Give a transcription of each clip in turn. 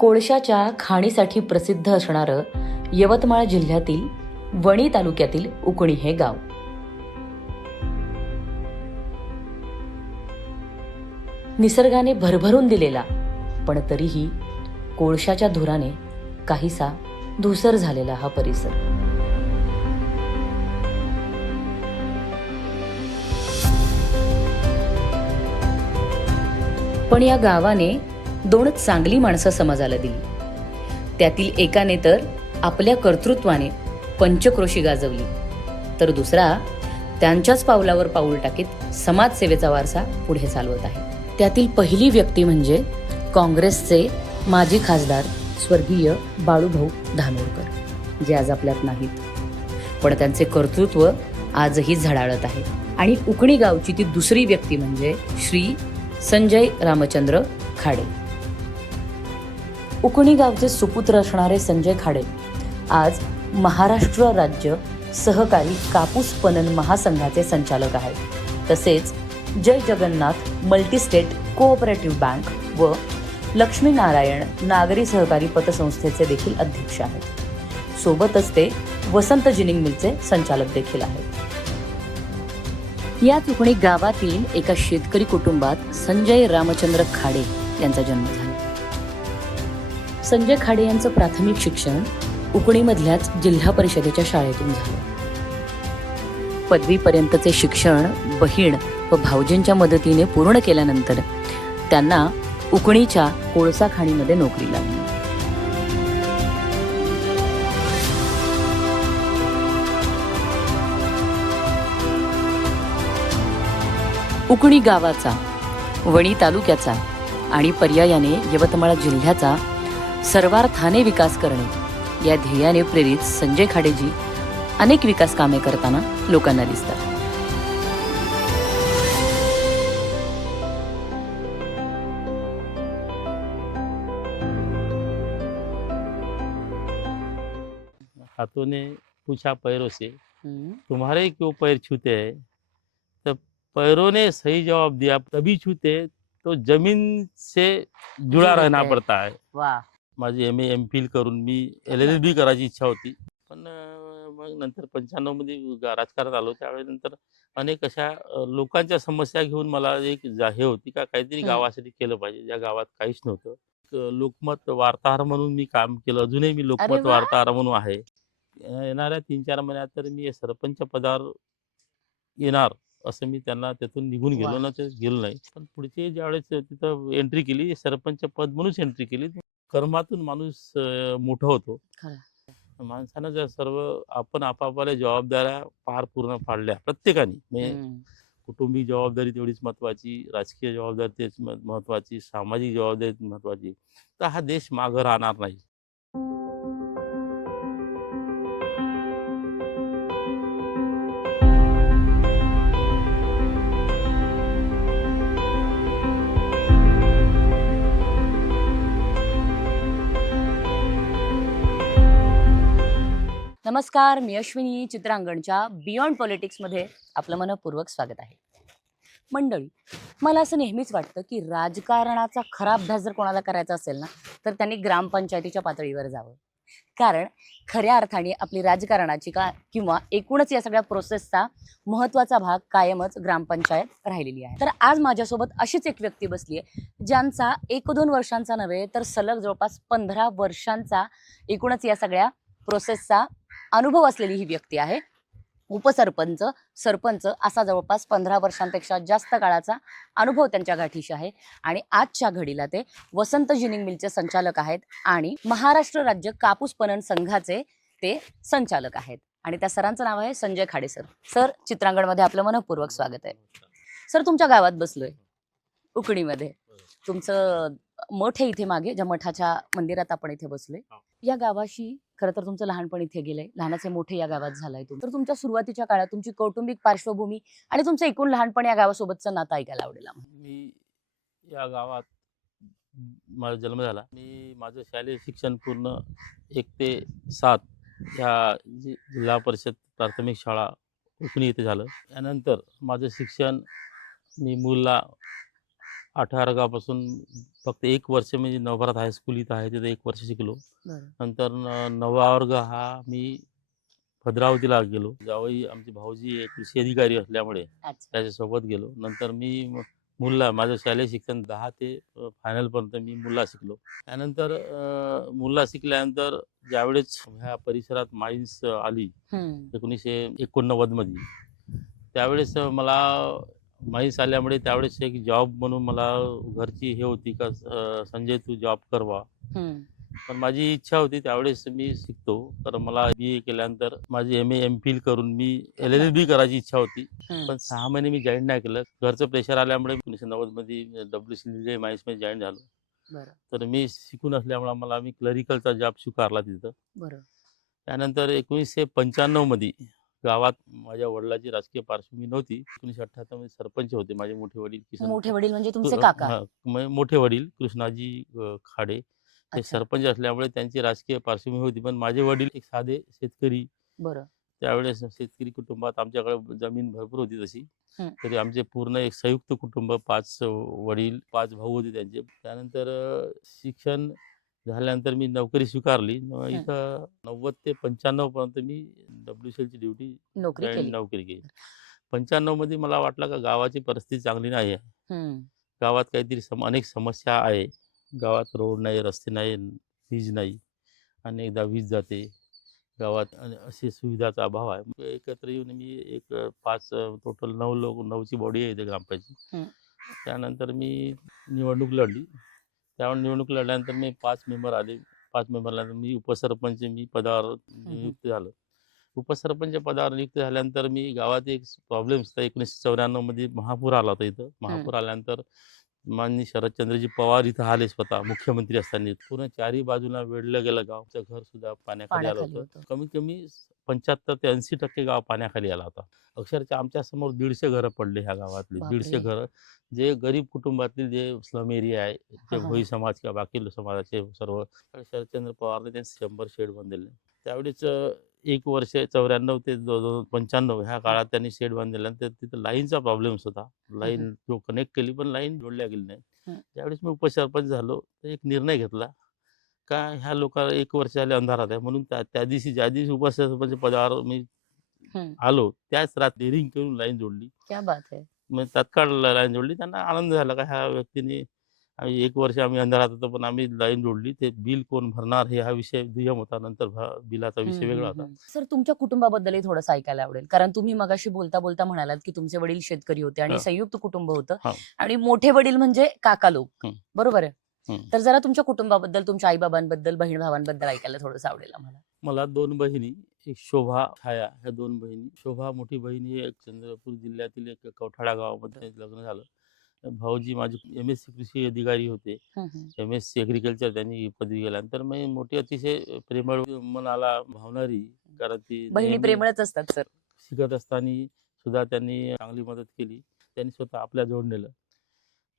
कोळशाच्या खाणीसाठी प्रसिद्ध असणारं यवतमाळ जिल्ह्यातील वणी तालुक्यातील उकणी हे गाव. निसर्गाने भरभरून दिलेला पण तरीही कोळशाच्या धुराने काहीसा धूसर झालेला हा परिसर. पण या गावाने दोन चांगली माणसं समाजाला दिली. त्यातील एकाने तर आपल्या कर्तृत्वाने पंचक्रोशी गाजवली, तर दुसरा त्यांच्याच पावलावर पाऊल टाकीत समाजसेवेचा वारसा पुढे चालवत आहे. त्यातील पहिली व्यक्ती म्हणजे काँग्रेसचे माजी खासदार स्वर्गीय बाळूभाऊ धानोरकर, जे आज आपल्यात नाहीत, पण त्यांचे कर्तृत्व आजही झळाळत आहे. आणि उकणी गावची ती दुसरी व्यक्ती म्हणजे श्री संजय रामचंद्र खाडे. उकणी गावचे सुपुत्र असणारे संजय खाडे आज महाराष्ट्र राज्य सहकारी कापूस पणन महासंघाचे संचालक आहेत. तसेच जय जगन्नाथ मल्टीस्टेट कोऑपरेटिव्ह बँक व लक्ष्मीनारायण नागरी सहकारी पतसंस्थेचे देखील अध्यक्ष आहेत. सोबतच ते वसंत जिनिंग मिलचे संचालक देखील आहेत. या उकणी गावातील एका शेतकरी कुटुंबात संजय रामचंद्र खाडे यांचा जन्म झाला. संजय खाडे यांचं प्राथमिक शिक्षण उकणीमधल्याच जिल्हा परिषदेच्या शाळेतून झालं. पदवीपर्यंतचे शिक्षण बहीण व भाऊजींच्या मदतीने पूर्ण केल्यानंतर त्यांना उकणीच्या कोळसा खाणीमध्ये नोकरी लागली. उकणी गावाचा, वणी तालुक्याचा आणि पर्यायाने यवतमाळ जिल्ह्याचा सर्वार्थाने विकास करणे या ध्येयाने प्रेरित संजय खाडेजी अनेक विकास कामे करताना लोकांना दिसतात. हाथों ने पूछा पैरों से, तुम्हारे क्यों पैर छूते हैं? तब पैरों ने सही जवाब दिया, तभी छूते तो जमीन से जुड़ा रहना पड़ता है. वाह. माझी MA MPhil करून मी LLB करायची इच्छा होती, पण मग नंतर 95 मध्ये राजकारणात आलो. त्यावेळी नंतर अनेक अशा लोकांच्या समस्या घेऊन मला एक हे होती का काहीतरी गावासाठी केलं पाहिजे, ज्या गावात काहीच नव्हतं. लोकमत वार्ताहर म्हणून मी काम केलं. अजूनही मी लोकमत वार्ताहर म्हणून आहे. येणाऱ्या 3-4 महिन्यात तर मी सरपंच पदावर येणार असं मी त्यांना त्यातून निघून गेलो ना, ते गेलो नाही. पण पुढचे ज्यावेळेस तिथं एंट्री केली, सरपंच पद म्हणून एंट्री केली. कर्मातून माणूस मोठा होतो. माणसानं जर सर्व आपण आपापल्या जबाबदाऱ्या पार पूर्ण पाडल्या प्रत्येकाने, कुटुंबिक जबाबदारी तेवढीच महत्वाची, राजकीय जबाबदारी तेच महत्वाची, सामाजिक जबाबदारी महत्वाची, तर हा देश मागं राहणार नाही. नमस्कार, मी अश्विनी. चित्रांगणच्या बियॉन्ड पॉलिटिक्समध्ये आपलं मनपूर्वक स्वागत आहे. मंडळी, मला असं नेहमीच वाटतं की राजकारणाचा खरा अभ्यास जर कोणाला करायचा असेल ना, तर त्यांनी ग्रामपंचायतीच्या पातळीवर जावं. कारण खऱ्या अर्थाने आपली राजकारणाची किंवा एकूणच या सगळ्या प्रोसेसचा महत्त्वाचा भाग कायमच ग्रामपंचायत राहिलेली आहे. तर आज माझ्यासोबत अशीच एक व्यक्ती बसली आहे, ज्यांचा 1-2 वर्षांचा नव्हे तर सलग जवळपास 15 वर्षांचा एकूणच या सगळ्या प्रोसेसचा अनुभव असलेली ही व्यक्ती आहे. उपसरपंच, सरपंच असा जवळपास 15 वर्षांपेक्षा जास्त काळाचा अनुभव त्यांच्या गाठीशी आहे. आणि आजच्या घडीला ते वसंत जिनिंग मिलचे संचालक आहेत आणि महाराष्ट्र राज्य कापूस पणन संघाचे ते संचालक आहेत. आणि त्या सरांचं नाव आहे संजय खाडे सर. सर, चित्रांगणमध्ये आपलं मनपूर्वक स्वागत आहे. सर, तुमच्या गावात बसलोय, उकणीमध्ये. तुमचं मठ आहे इथे मागे, ज्या मठाच्या मंदिरात आपण इथे बसलोय. या गावाशी खरं तर तुमचं लहानपण इथे गेलंय, लहानाचे मोठे या गावात झालाय तुम्ही. तर तुमच्या सुरुवातीच्या काळात तुमची कौटुंबिक पार्श्वभूमी आणि तुमचं एकूण लहानपण या गावासोबतचं नातं ऐकायला आवडेल. मी या गावात माझा जन्म झाला. मी माझं शालेय शिक्षण पूर्ण 1 ते 7 या जिल्हा परिषद प्राथमिक शाळा उकणी येथे झालं. यानंतर माझं शिक्षण मी मूलला 18 वर्गापासून फक्त 1 वर्ष म्हणजे नवभारत हायस्कूल इथं आहे, तिथं 1 वर्ष शिकलो. बरं. नंतर 9वा वर्ग हा मी भद्रावतीला गेलो. जावई आमचे भाऊजी एक कृषी अधिकारी असल्यामुळे अच्छा. त्याच्यासोबत गेलो. नंतर मी मुल्ला माझं शालेय शिक्षण 10 ते फायनलपर्यंत मी मुल्ला शिकलो. त्यानंतर मुल्ला शिकल्यानंतर ज्यावेळेस ह्या परिसरात माईन्स आली हं. 1989 मध्ये, त्यावेळेस मला माहीत आल्यामुळे त्यावेळेस एक जॉब म्हणून मला घरची हे होती का संजय तू जॉब कर बा. हं. पण माझी इच्छा होती त्यावेळेस मी शिकतो. तर मला बी ए केल्यानंतर माझी एम ए एम फिल करून मी LLB करायची इच्छा होती. हं. पण 6 महिने मी जॉईन नाही केलं. घरचं प्रेशर आल्यामुळे 1990 मध्ये WC माईन्समध्ये जॉईन झालो. बरं. तर मी शिकून असल्यामुळे मी क्लरिकलचा जॉब स्वीकारला तिथं. बरं. त्यानंतर 1995 मध्ये गावात माझ्या वडिलांची राजकीय पार्श्वभूमी नव्हती. 1978 मध्ये सरपंच होते माझे मोठे वडील किसन मोठे वडील म्हणजे तुमचे काका? मोठे वडील कृष्णाजी खाडे ते अच्छा. सरपंच असल्यामुळे त्यांची राजकीय पार्श्वभूमी होती. पण माझे वडील एक साधे शेतकरी. बरं. त्यावेळेस शेतकरी कुटुंबात आमच्याकडे जमीन भरपूर होती तशी. हं. तरी आमचे पूर्ण एक संयुक्त कुटुंब 5 वडील 5 भाऊ होते त्यांचे. त्यानंतर शिक्षण झाल्यानंतर मी नोकरी स्वीकारली. इथं 90 ते 95 पर्यंत मी WCLची ड्युटी नोकरी केली. नोकरी केली. 95 मध्ये मला वाटलं का गावाची परिस्थिती चांगली नाही आहे. हं. गावात काहीतरी अनेक समस्या आहे. गावात रोड नाही, रस्ते नाही, वीज नाही. अनेकदा वीज जाते. गावात अशी सुविधाचा अभाव आहे. मग एकत्र येऊन मी एक 5 टोटल 9ची बॉडी आहे इथे ग्रामपंचायत. हं. त्यानंतर मी निवडणूक लढली. त्यावेळी निवडणूक लढल्यानंतर मी 5 मेंबर आले. 5 मेंबरला मी उपसरपंच मी पदावर नियुक्त झालो. उपसरपंच पदावर नियुक्त झाल्यानंतर मी गावात एक प्रॉब्लेम होता. 1994 मध्ये महापूर आला होता इथं. महापूर आल्यानंतर माननीय शरदचंद्रजी पवार इथं आले स्वतः मुख्यमंत्री असताना. पूर्ण चारही बाजूला वेढलं गेलं गाव. घर सुद्धा पाण्याखाली आलं पाण्याखाली होतं. होतं. कमीत कमी 75 ते 80% गाव पाण्याखाली आला होता. अक्षरशः आमच्या समोर 150 घरं पडले ह्या गावातली. 150 बापरे! घरं जे गरीब कुटुंबातील जे स्लम एरिया आहे, जे हां, हां, भोई हां. समाज किंवा बाकी समाजाचे सर्व शरदचंद्र पवारने ते 100 शेड बांधलेले. त्यावेळेस 1 वर्ष 94 ते 95 ह्या काळात त्यांनी शेड बांधल्यानंतर तिथं लाईनचा प्रॉब्लेम होता. लाईन जो कनेक्ट केली पण लाईन जोडल्या गेली नाही. हं. त्यावेळेस मी उपसरपंच झालो. तर एक निर्णय घेतला का ह्या लोकांना 1 वर्ष झाले अंधारात आहे. म्हणून त्या दिवशी ज्या दिवशी उपसरपंच पदावर मी हं. आलो त्याच रात्री डेअरिंग करून लाईन जोडली. क्या बात है! मग तात्काळ लाईन जोडली. त्यांना आनंद झाला का ह्या व्यक्तीने 1 वर्ष आम्ही अंधारात होतो पण आम्ही लाईन जोडली. ते बिल कोण भरणार हा विषय दुय्यम होता. नंतर बिलाचा हं, विषय वेगळा हं, होता. हं. सर तुमच्या कुटुंबाबद्दलही थोडंसं ऐकायला आवडेल. कारण तुम्ही मगाशी बोलता म्हणालात, की तुमचे वडील शेतकरी होते आणि हां. संयुक्त कुटुंब होतं हां. आणि मोठे वडील म्हणजे काका लोक. हं. बरोबर आहे? हं. तर जरा तुमच्या कुटुंबाबद्दल, तुमच्या आई-बाबांबद्दल, बहीण-भावांबद्दल ऐकायला थोडंसं आवडेल आम्हाला. मला 2 बहिणी, एक शोभा, छाया ह्या 2 बहिणी. शोभा मोठी बहीण ही एक चंद्रपूर जिल्ह्यातील एक कवठाळा गावामध्ये लग्न झालं. भाऊजी माझे MSc कृषी अधिकारी होते. हं, हं. MSc एग्रीकल्चर त्यांनी पदवी केल्यानंतर मी मोठी अतिशय प्रेमळ मनाला भावणारी, कारण ती बहिणी नेहमी प्रेमळच असतात सर. शिकत असताना सुद्धा त्यांनी चांगली मदत केली. त्यांनी स्वतः आपल्या जवळ नेलं.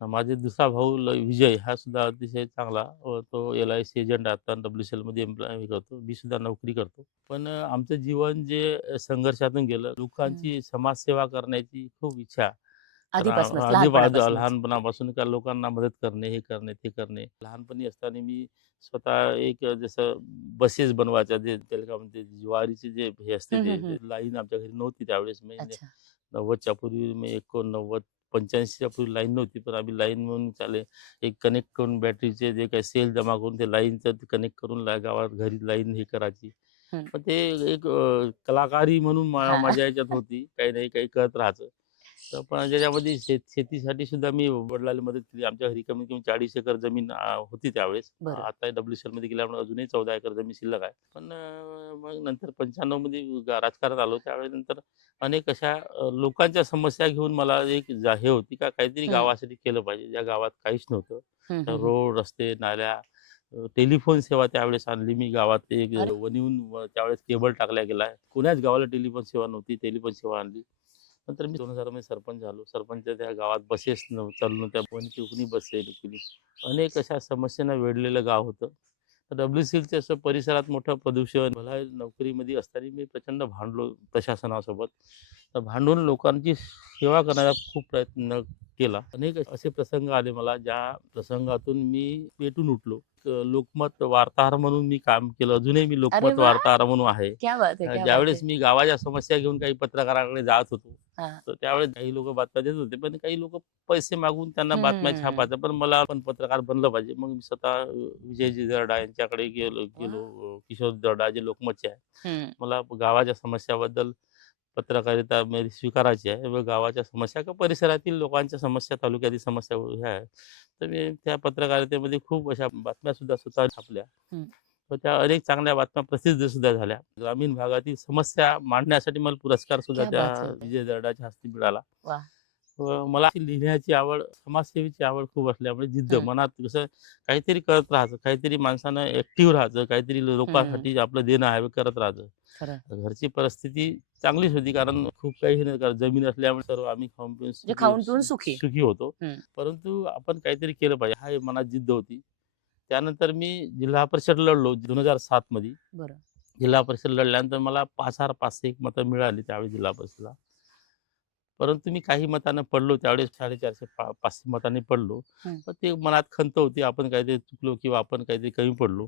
माझे दुसरा भाऊ विजय हा सुद्धा अतिशय चांगला तो LIC एजंट आता WCL मध्ये एम्प्लॉय करतो. मी सुद्धा नोकरी करतो. पण आमचं जीवन जे संघर्षातून गेलं, लोकांची समाजसेवा करण्याची खूप इच्छा. तर आधीपासूनच लहानपणापासूनच. लहानपणापासून का लोकांना मदत करणे, हे करणे, ते करणे. लहानपणी असताना मी स्वतः एक जसं बसेस बनवायच्या जे त्याला काय म्हणते ज्वारीचे जे हे असते हं, ते हं, हं. लाईन आमच्या घरी नव्हती त्यावेळेस. मी अच्छा. 90च्या पूर्वी मी 89, 85च्या पूर्वी लाईन नव्हती. पण आम्ही लाईन म्हणून एक कनेक्ट करून बॅटरीचे जे काही सेल जमा करून ते लाईनचं कनेक्ट करून गावात घरी लाईन हे करायची. हं. पण ते एक कलाकारी म्हणून हां. माझ्या ह्याच्यात होती. काही नाही काही करत राहायचं. तर पण ज्याच्यामध्ये शेतीसाठी सुद्धा मी वडिलांना मदत केली. आमच्या घरी कमीत कमी 40 एकर जमीन होती त्यावेळेस. बरं. आता WCL मध्ये गेल्यामुळे अजूनही 14 एकर जमीन शिल्लक आहे. पण मग नंतर 95 मध्ये राजकारणात आलो. त्यावेळेस नंतर अनेक अशा लोकांच्या समस्या घेऊन मला एक हे होती का काहीतरी हं. गावासाठी केलं पाहिजे. ज्या गावात काहीच नव्हतं. हं, हं, हं. रोड, रस्ते, नाल्या, टेलिफोन सेवा त्यावेळेस आणली मी गावात. एक अरे! वणीहून त्यावेळेस केबल टाकल्या गेला. कोण्याच गावाला टेलिफोन सेवा नव्हती. टेलिफोन सेवा आणली. नंतर मी 2000 मध्ये सरपंच झालो. सरपंच त्या गावात बसेस चालू नव्हत्या. कोणी बस चालू केली. अनेक अशा समस्यांना वेढलेलं गाव होतं. WCLच्या असं परिसरात मोठं प्रदूषण. मला नोकरीमध्ये असताना मी प्रचंड भांडलो प्रशासनासोबत. तर भांडून लोकांची सेवा करण्याचा खूप प्रयत्न केला. अनेक असे प्रसंग आले मला, ज्या प्रसंगातून मी पेटून उठलो. लोकमत वार्ताहर म्हणून मी काम केलं. अजूनही मी अरे लोकमत वा, वार्ताहर म्हणून आहे. क्या बात है, क्या बात है. ज्यावेळेस मी गावाच्या समस्या घेऊन काही पत्रकाराकडे जात होतो, हा. तर त्यावेळेस काही लोक बातम्या देत होते, पण काही लोक पैसे मागून त्यांना बातम्या हम्म. छापायच्या. पण मला पण पत्रकार बनलं पाहिजे. मग मी स्वतः विजयजी दर्डा यांच्याकडे गेलो वा. किशोर दर्डा जे लोकमतचे आहे. हम्म. मला गावाच्या समस्याबद्दल पत्रकारिता म्हणजे स्वीकारायची आहे व गावाच्या समस्या किंवा परिसरातील लोकांच्या समस्या, तालुक्यातील समस्या ह्या आहे. तर मी त्या पत्रकारितेमध्ये खूप अशा बातम्या सुद्धा स्वतः छापल्या. हम्म. तर त्या अनेक चांगल्या बातम्या प्रसिद्ध सुद्धा झाल्या. ग्रामीण भागातील समस्या मांडण्यासाठी मला पुरस्कार सुद्धा क्या त्या बात है. विजय दर्डाच्या हस्ते मिळाला. वा. मला लिहिण्याची आवड, समाजसेवेची आवड खूप असल्यामुळे जिद्द हम्म. मनात कसं काहीतरी करत राहायचं, काहीतरी माणसानं ऍक्टिव्ह राहायचं, काहीतरी लोकांसाठी आपलं देणं आहे करत राहायचं. खरं. घरची परिस्थिती चांगलीच होती, कारण खूप काही नाही, कारण जमीन असल्यामुळे सर्व आम्ही म्हणजे खाऊन पिऊन सुखी. सुखी होतो. हम्म. परंतु आपण काहीतरी केलं पाहिजे हा मनात जिद्द होती. त्यानंतर मी जिल्हा परिषद लढलो 2007 मध्ये. बरं. जिल्हा परिषद लढल्यानंतर मला 5,501 मतं मिळाली त्यावेळी जिल्हा परिषदला. परंतु मी काही मतानं पडलो, त्यावेळेस 450-500 मतांनी पडलो. हम्म. पण ते मनात खंत होती, आपण काहीतरी चुकलो किंवा आपण काहीतरी कमी पडलो.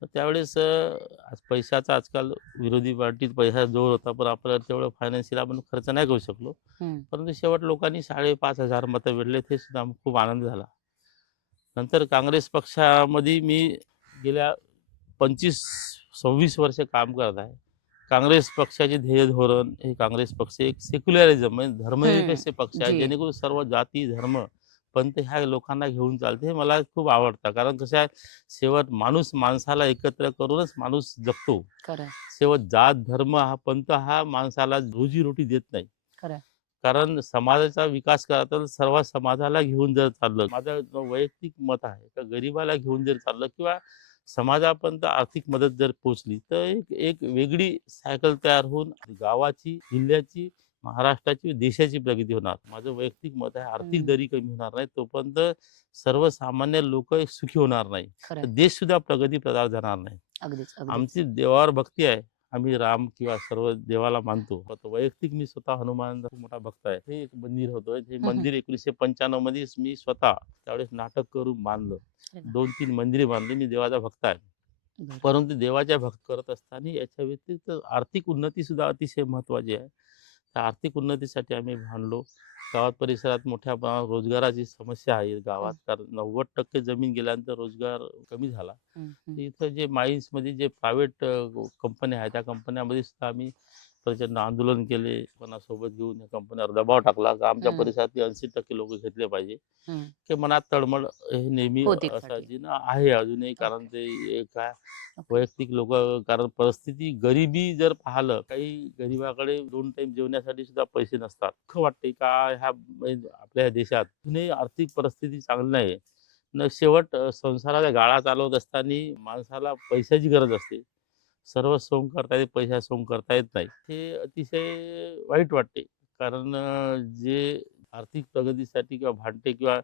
तर त्यावेळेस आज पैशाचा आजकाल विरोधी पार्टीत पैसा जोर होता, पण आपल्याला तेवढं फायनान्शियल आपण खर्च नाही करू शकलो. हम्म. परंतु शेवट लोकांनी 5,500 मतं भेटले, ते सुद्धा खूप आनंद झाला. नंतर काँग्रेस पक्षामध्ये मी गेल्या 25-26 वर्ष काम करत आहे. काँग्रेस पक्षाचे ध्येय धोरण हे, काँग्रेस पक्ष एक सेक्युलरिझम म्हणजे धर्मनिरपेक्ष पक्ष आहे, जी. जेणेकरून सर्व जाती, धर्म, पंथ ह्या लोकांना घेऊन चालते. हे मला खूप आवडतं, कारण कसं आहे, शेवट माणूस माणसाला एकत्र करूनच माणूस जगतो. खरं. शेवट जात, धर्म, हा पंथ हा माणसाला रोजीरोटी देत नाही. खरं. कारण समाजाचा विकास करायचा तर सर्व समाजाला घेऊन जर चाललं, माझं वैयक्तिक मत आहे का गरीबाला घेऊन जर चाललं किंवा समाजापर्यंत आर्थिक मदत जर पोहोचली, तर एक एक वेगळी सायकल तयार होऊन गावाची, जिल्ह्याची, महाराष्ट्राची, देशाची प्रगती होणार. माझं वैयक्तिक मत आहे, आर्थिक हम्म. दरी कमी होणार नाही तोपर्यंत सर्वसामान्य लोक सुखी होणार नाही, खरं. तर देश सुद्धा प्रगती पदावर जाणार नाही. अगदीच अगदीच. आमची देवावर भक्ती आहे. आम्ही राम किंवा सर्व देवाला मानतो. पण वैयक्तिक मी स्वतः हनुमानाचा खूप मोठा भक्त आहे. हे एक मंदिर होतं. हे मंदिर 1995 मध्येच मी स्वतः त्यावेळेस नाटक करून बांधलं. अरे वा. 2-3 मंदिरे बांधली. मी देवाचा भक्त आहे. बरं. परंतु देवाच्या भक्त करत असताना याच्या व्यतिरिक्त आर्थिक उन्नती सुद्धा अतिशय महत्त्वाची आहे. त्या आर्थिक उन्नतीसाठी आम्ही भांडलो. गावात परिसरात मोठ्या प्रमाणात रोजगाराची समस्या आहे गावात, कारण 90% जमीन गेल्यानंतर रोजगार कमी झाला. हम्म. इथं जे माईन्समध्ये जे प्रायव्हेट कंपन्या आहेत, त्या कंपन्यांमध्ये सुद्धा आम्ही प्रचंड आंदोलन केले. कोणासोबत घेऊन या कंपन्यावर दबाव टाकला का आमच्या हम्म. परिसरातले 80% लोक घेतले पाहिजे. हम्म. ते मनात तळमळ हे नेहमी होती असायची ना, आहे अजूनही. कारण ओके. ते काय ओके. वैयक्तिक लोक, कारण परिस्थिती गरिबी जर पाहिलं, काही गरीबाकडे 2 टाइम जेवण्यासाठी सुद्धा पैसे नसतात. दुःख वाटते का ह्या म्हणजे आपल्या ह्या देशात अजूनही आर्थिक परिस्थिती चांगली नाही. न शेवट संसाराचा गाळा चालवत असताना माणसाला पैशाची गरज असते. सर्व सोंग करता येते, पैसा सोंग करता येत नाही. हे अतिशय वाईट वाटते. कारण जे आर्थिक प्रगतीसाठी किंवा भांडते किंवा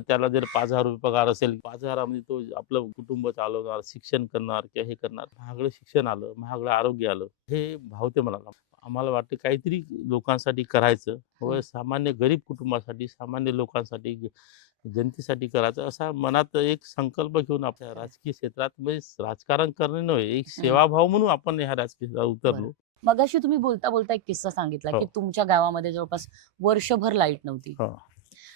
त्याला जर ₹5,000 पगार असेल, 5,000 मध्ये तो आपलं कुटुंब चालवणार, शिक्षण करणार किंवा हे करणार. महागडं शिक्षण आलं, महागडं आरोग्य आलं. हे भावते मला. आम्हाला वाटते काहीतरी लोकांसाठी करायचं व सामान्य गरीब कुटुंबासाठी, सामान्य लोकांसाठी, जनतेसाठी करायचं, असा मनात एक संकल्प घेऊन आपल्या राजकीय क्षेत्रात, म्हणजे राजकारण करणे नव्हे, एक सेवाभाव म्हणून आपण ह्या राजकीय क्षेत्रात उतरलो. मगाशी तुम्ही बोलता बोलता एक किस्सा सांगितला की हो. तुमच्या गावामध्ये जवळपास वर्षभर लाईट नव्हती हो.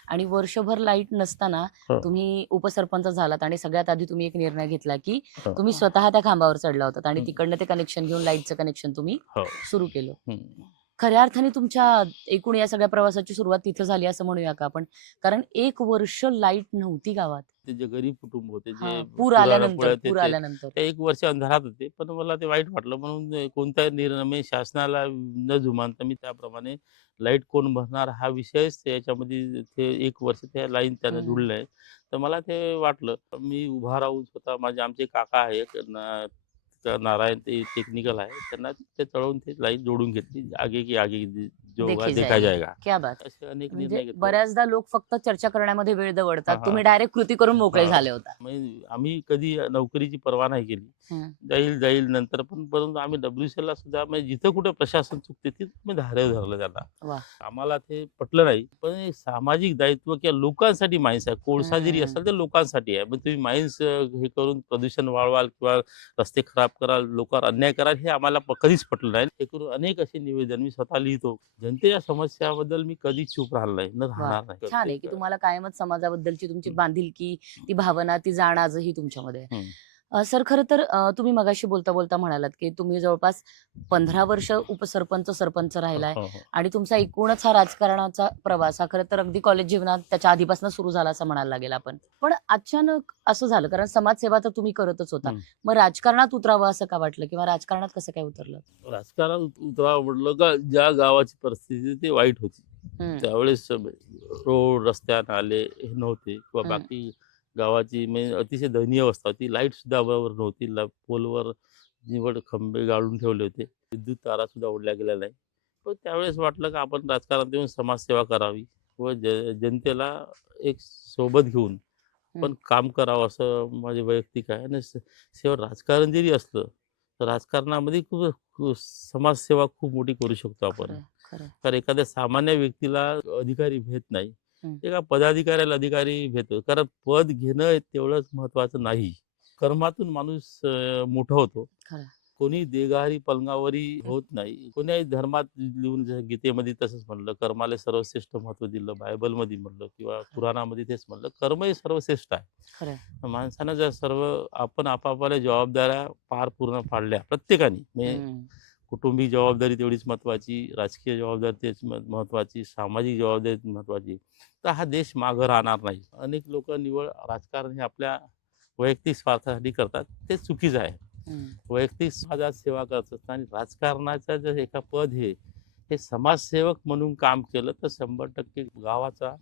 आणि वर्षभर लाईट नसताना हो. तुम्ही उपसरपंच झालात आणि सगळ्यात आधी तुम्ही एक निर्णय घेतला की हो. तुम्ही स्वतः त्या खांबावर चढला होतात आणि हम्म. तिकडनं ते कनेक्शन घेऊन लाईटचं कनेक्शन तुम्ही हो. सुरू केलं. हम्म. खऱ्या अर्थाने तुमच्या एकूण या सगळ्या प्रवासाची सुरुवात तिथं झाली असं म्हणूया का आपण, कारण 1 वर्ष लाईट नव्हती गावात. ते जे गरीब कुटुंब होते, हा, जे पूर आल्यानंतर ते 1 वर्ष अंधारात होते. पण मला ते वाईट वाटलं, म्हणून कोणत्याही निर्णय शासनाला न जुमानता मी त्याप्रमाणे लाईट कोण भरणार हा विषयच याच्यामध्ये ते 1 वर्ष त्या लाईन त्याने जुळले आहे. तर मला ते वाटलं मी उभा राहून स्वतः, माझे आमचे काका आहे नारायण ते टेक्निकल आहे, त्यांना ते चढवून ते लाईन जोडून घेतली. आगे की आगे जो होगा देखी देखा जाएगी. जाएगा. क्या बात. असे अनेक म्हणजे निर्णय घेतले. बऱ्याचदा लोक फक्त चर्चा करण्यामध्ये वेळ दवडतात, हां, तुम्ही हां. डायरेक्ट कृती करून मोकळे हां. झाले होता. म्हणजे आम्ही कधी नोकरीची पर्वा नाही केली. हं. जाईल नंतर पण परंतु आम्ही WCLला सुद्धा म्हणजे जिथं कुठे प्रशासन चुकते तिथं मी धारेवर धरलं त्याला. वा. आम्हाला ते पटलं नाही. पण हे सामाजिक दायित्व किंवा लोकांसाठी माईन्स आहे. कोळसा जरी हं. असेल तर लोकांसाठी आहे. मग तुम्ही माईन्स हे करून प्रदूषण वाढवाल किंवा रस्ते खराब कराल, लोकांवर अन्याय कराल हे आम्हाला कधीच पटलं नाही. हे करून अनेक असे निवेदन मी स्वतः लिहितो. जनतेच्या समस्याबद्दल मी कधीच चूप राहिलो नाही, न वा. राहणार नाही. छान आहे की तुम्हाला कायमच समाजाबद्दलची तुमची बांधिलकी, ती भावना, ती जाण आजही तुमच्यामध्ये आहे. हं. सर खरं तर तुम्ही मगाशी बोलता बोलता म्हणालात की तुम्ही जवळपास 15 वर्ष उपसरपंच सरपंच राहिलाय हो, हो. आणि तुमचा एकूणच हा राजकारणाचा प्रवास हा खरं तर अगदी कॉलेज जीवनात त्याच्या आधीपासून सुरू झाला असं म्हणायला लागेल आपण. पण अचानक असं झालं कारण समाजसेवा तर तुम्ही करतच होता. हं. मग राजकारणात उतरावं असं का वाटलं किंवा राजकारणात कसं काय उतरलं? राजकारणात उतरावं म्हटलं का ज्या गावाची परिस्थिती ती वाईट होती. हं, त्यावेळेस रोड, रस्त्या, नाले हे नव्हते किंवा हं. बाकी गावाची म्हणजे अतिशय दयनीय अवस्था होती. लाईट सुद्धा बरोबर नव्हती. पोलवर निव्वळ खंबे गाळून ठेवले होते. विद्युत तारा सुद्धा ओढल्या गेल्या नाही. पण त्यावेळेस वाटलं की आपण राजकारणात येऊन समाजसेवा करावी व जनतेला एक सोबत घेऊन हं. पण काम करावं असं माझे वैयक्तिक आहे. आणि शेवट राजकारण जरी असलं तर राजकारणामध्ये समाजसेवा खूप मोठी करू शकतो आपण. खरंय, खरंय. तर एखाद्या सामान्य व्यक्तीला अधिकारी भेट नाही. हं. एका पदाधिकाऱ्याला अधिकारी भेटतो. कारण पद घेणं हे तेवढंच महत्त्वाचं नाही. कर्मातून माणूस मोठा होतो. खरंय. कोणी देगारी पलंगावरी होत नाही. कोण्याही धर्मात लिहून जसं गीतेमध्ये तसंच म्हणलं, कर्माला सर्वश्रेष्ठ महत्त्व दिलं. बायबलमध्ये म्हणलं किंवा पुराणामध्ये तेच म्हणलं, कर्म हे सर्वश्रेष्ठ आहे. खरंय. माणसानं जर आपण आपापल्या जबाबदाऱ्या पूर्ण पाडल्या प्रत्येकाने म्हणजे हं. कुटुंबिक जबाबदारी तेवढीच महत्त्वाची, राजकीय जबाबदारी तेच महत्त्वाची, सामाजिक जबाबदारी महत्त्वाची. तर हा देश मागं राहणार नाही. अनेक लोकं निव्वळ राजकारण हे आपल्या वैयक्तिक स्वार्थासाठी करतात. ते चुकीचं आहे. हं. वैयक्तिक समाजात सेवा करत असतात आणि राजकारणाचं जर एका पद हे समाजसेवक म्हणून काम केलं तर 100% गावाचा,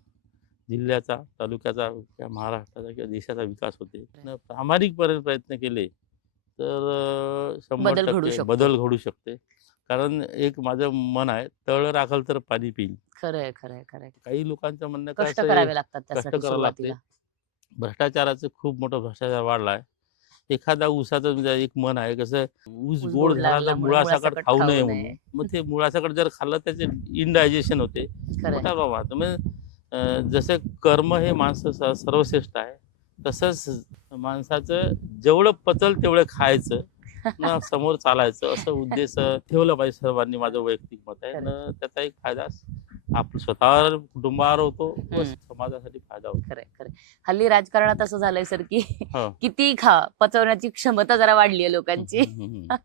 जिल्ह्याचा, तालुक्याचा किंवा महाराष्ट्राचा किंवा देशाचा विकास होते. न प्रामाणिकपणे प्रयत्न केले तर बदल घडू 100% शकतो. बदल घडू शकते. कारण एक माझं मन आहे, तळ राखल तर पाणी पिईल. खरंय, खरंय, खरंय. काही लोकांचं म्हणणं काय कष्ट असं करावे लागतात कष्ट त्यासाठी करावं लागते. सुरुवातीला. भ्रष्टाचाराचं खूप मोठा भ्रष्टाचार वाढला आहे. एखादा ऊसाचं म्हणजे एक म्हण आहे कसं ऊस ऊस गोड गोड झाला तर लागला म्हणून मुळासकट मुळासकट खाऊ खाऊ नये नये. म्हणून. मग ते मुळासकट जर खाल्लं त्याचे इनडायजेशन होते खरंय. मोठ्या प्रमाणात. म्हणजे जसं कर्म हे माणसं सर्वश्रेष्ठ आहे तसंच माणसाचं जेवढं पचल तेवढं खायचं ना समोर चालायचं असं उद्देश ठेवलं पाहिजे सर्वांनी. माझं वैयक्तिक मत आहे. खरंय. न त्याचा एक फायदा आपल्या स्वतःवर कुटुंबावर होतो व हं. समाजासाठी फायदा होतो. खरंय, खरंय. हल्ली राजकारणात असं झालंय सर की हो. कितीही खा, पचवण्याची क्षमता जरा वाढली आहे लोकांची. हं, हं, हं.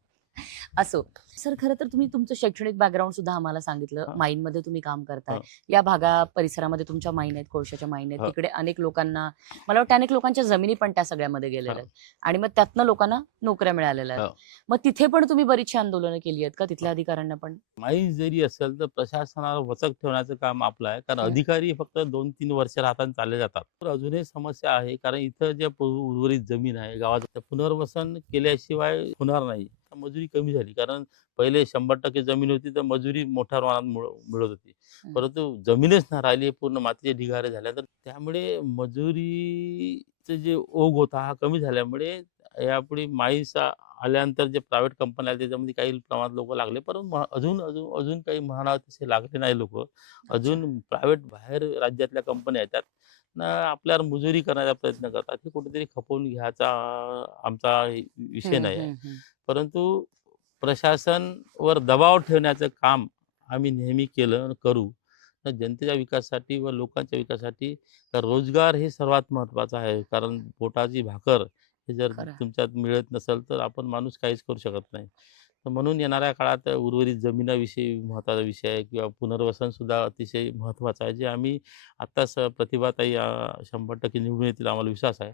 असो. सर खरं तर तुम्ही तुमचं शैक्षणिक बॅकग्राऊंड सुद्धा आम्हाला सांगितलं. हां. माईनमध्ये तुम्ही काम करताय. हां. या परिसरामध्ये तुमच्या माईन आहेत, कोळशाच्या माईन आहेत. हां. तिकडे अनेक लोकांना मला वाटतं अनेक लोकांच्या जमिनी पण त्या सगळ्यामध्ये गेलेल्या हां. आहेत. आणि मग त्यातनं लोकांना नोकऱ्या मिळालेल्या आहेत. हो. मग तिथे पण तुम्ही बरीचशी आंदोलनं केली आहेत का तिथल्या अधिकाऱ्यांना पण? माहीत जरी असेल तर प्रशासनाला वचक ठेवण्याचं काम आपलं आहे. कारण हं. अधिकारी फक्त 2-3 वर्ष राहतात आणि चालले जातात. तर अजूनही समस्या आहे. कारण इथं जे उर्वरित जमीन आहे गावात पुनर्वसन केल्याशिवाय होणार नाही. मजुरी कमी झाली. कारण पहिले 100% जमीन होती तर मजुरी मोठ्या प्रमाणात मिळत होती. हं. परंतु जमीनच नाही राहिली, पूर्ण मातीचे ढिगारे झाल्या. तर त्यामुळे मजुरीचं जे ओघ होता हा कमी झाल्यामुळे यापुढे माईस आल्यानंतर जे प्रायव्हेट कंपन्या आहेत त्याच्यामध्ये काही प्रमाणात लोकं लागले. परंतु अजून काही म्हणावं तसे लागले नाही लोकं. अच्छा. अजून प्रायव्हेट बाहेर राज्यातल्या कंपन्या येतात ना आपल्यावर मजुरी करण्याचा प्रयत्न करतात. हे कुठेतरी खपवून घ्यायचा आमचा विषय हं, नाही आहे. हं, हं. परंतु प्रशासनवर दबाव ठेवण्याचं काम आम्ही नेहमी केलं आणि करू. तर जनतेच्या विकासासाठी व लोकांच्या विकासासाठी तर रोजगार हे सर्वात महत्त्वाचं आहे. कारण पोटाची भाकर हे जर खरं आहे. तुमच्यात मिळत नसेल तर आपण माणूस काहीच करू शकत नाही. तर म्हणून येणाऱ्या काळात उर्वरित जमिनीविषयी महत्त्वाचा विषय आहे किंवा पुनर्वसन सुद्धा अतिशय महत्त्वाचं आहे. जे आम्ही आत्ताच प्रतिभाताई 100% निवडून येतील आम्हाला विश्वास आहे.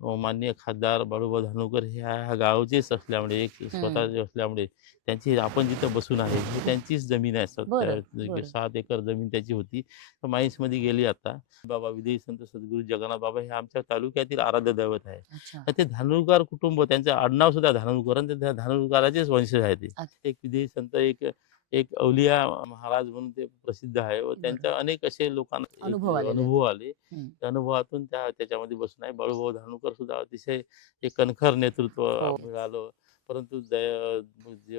माननीय खासदार बाळूभाऊ धानोरकर हे ह्या गावचेच असल्यामुळे एक स्वतःचे असल्यामुळे त्यांची आपण जिथं बसून आहे ही त्यांचीच जमीन आहे. बरं, बरं. 7 एकर जमीन त्याची होती. तर माईन्समध्ये गेली आता. बाबा विदेही संत सद्गुरू जगन्नाथ बाबा हे आमच्या तालुक्यातील आराध्य दैवत आहे. अच्छा. तर ते धानोरकर कुटुंब त्यांचं आडनाव सुद्धा धानोरकर आणि त्या धानोरकराचेच वंशज आहे ते. अच्छा. एक विदेही संत एक एक अवलिया महाराज म्हणून ते प्रसिद्ध आहे व त्यांच्या अनेक असे लोकांना अनुभव आलेले आहेत. अनुभव आले. हम्म. त्या अनुभवातून त्याच्यामध्ये बसून आहे. बाळूभाऊ धानोरकर सुद्धा अतिशय एक कणखर नेतृत्व हो. मिळालं. परंतु जे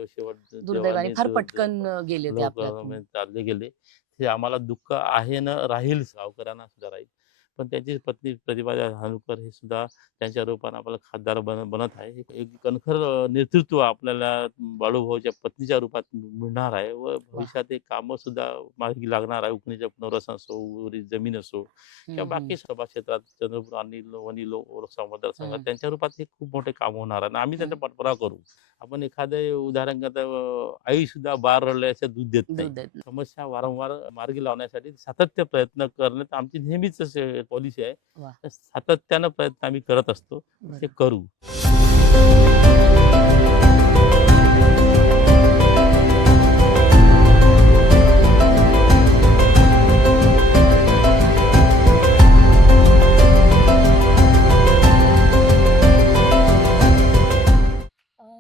शेवट दुर्दैवाने फार जेव्हा पटकन गेले ते लोक आपल्यातून. चालले गेले ते आम्हाला दुःख आहे ना राहील गावकऱ्यांना सुद्धा राहील. पण त्यांची पत्नी प्रतिभा धानोरकर हे सुद्धा त्यांच्या रूपाने आपल्याला खासदार बनत आहे. एक कणखर नेतृत्व आपल्याला बाळूभाऊच्या पत्नीच्या रूपात मिळणार आहे व भविष्यात एक कामं सुद्धा मार्गी लागणार आहे. उकणीचं पुनर्वसन असो, उर्वरित जमीन असो किंवा बाकी सभा क्षेत्रात चंद्रपूर आणि वणी लोकसभा मतदारसंघात त्यांच्या रूपात हे खूप मोठे काम होणार आहे आणि आम्ही त्यांचा पाठपुरावा करू. आपण एखादं उदाहरण घेता आई सुद्धा बाळ रडल्याचं दूध देत नाही. समस्या वारंवार मार्गी लावण्यासाठी सातत्य प्रयत्न करण्यात आमची नेहमीच पॉलिसी आहे. वा. तर सातत्यानं प्रयत्न आम्ही करत असतो. ते करू.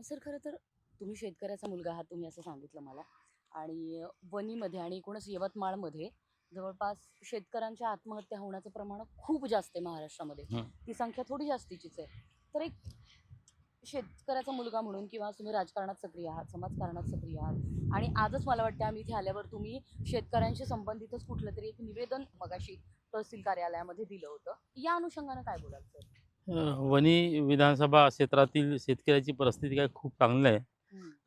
सर खरं तर तुम्ही शेतकऱ्याचा मुलगा आहात, तुम्ही असं सांगितलं मला. आणि वणीमध्ये आणि एकूणच यवतमाळमध्ये जवळपास शेतकऱ्यांच्या आत्महत्या होण्याचं प्रमाण खूप जास्त आहे महाराष्ट्रामध्ये. ती संख्या थोडी जास्तीचीच आहे. तर एक शेतकऱ्याचा मुलगा म्हणून किंवा तुम्ही राजकारणात सक्रिय आहात, समाजकारणात सक्रिय आहात आणि आजच मला वाटतं आम्ही इथे आल्यावर तुम्ही शेतकऱ्यांशी संबंधितच कुठलं तरी एक निवेदन मगाशी तहसील कार्यालयामध्ये दिलं होतं. या अनुषंगानं काय बोलाल सर? वणी विधानसभा क्षेत्रातील शेतकऱ्याची परिस्थिती काय खूप चांगली आहे.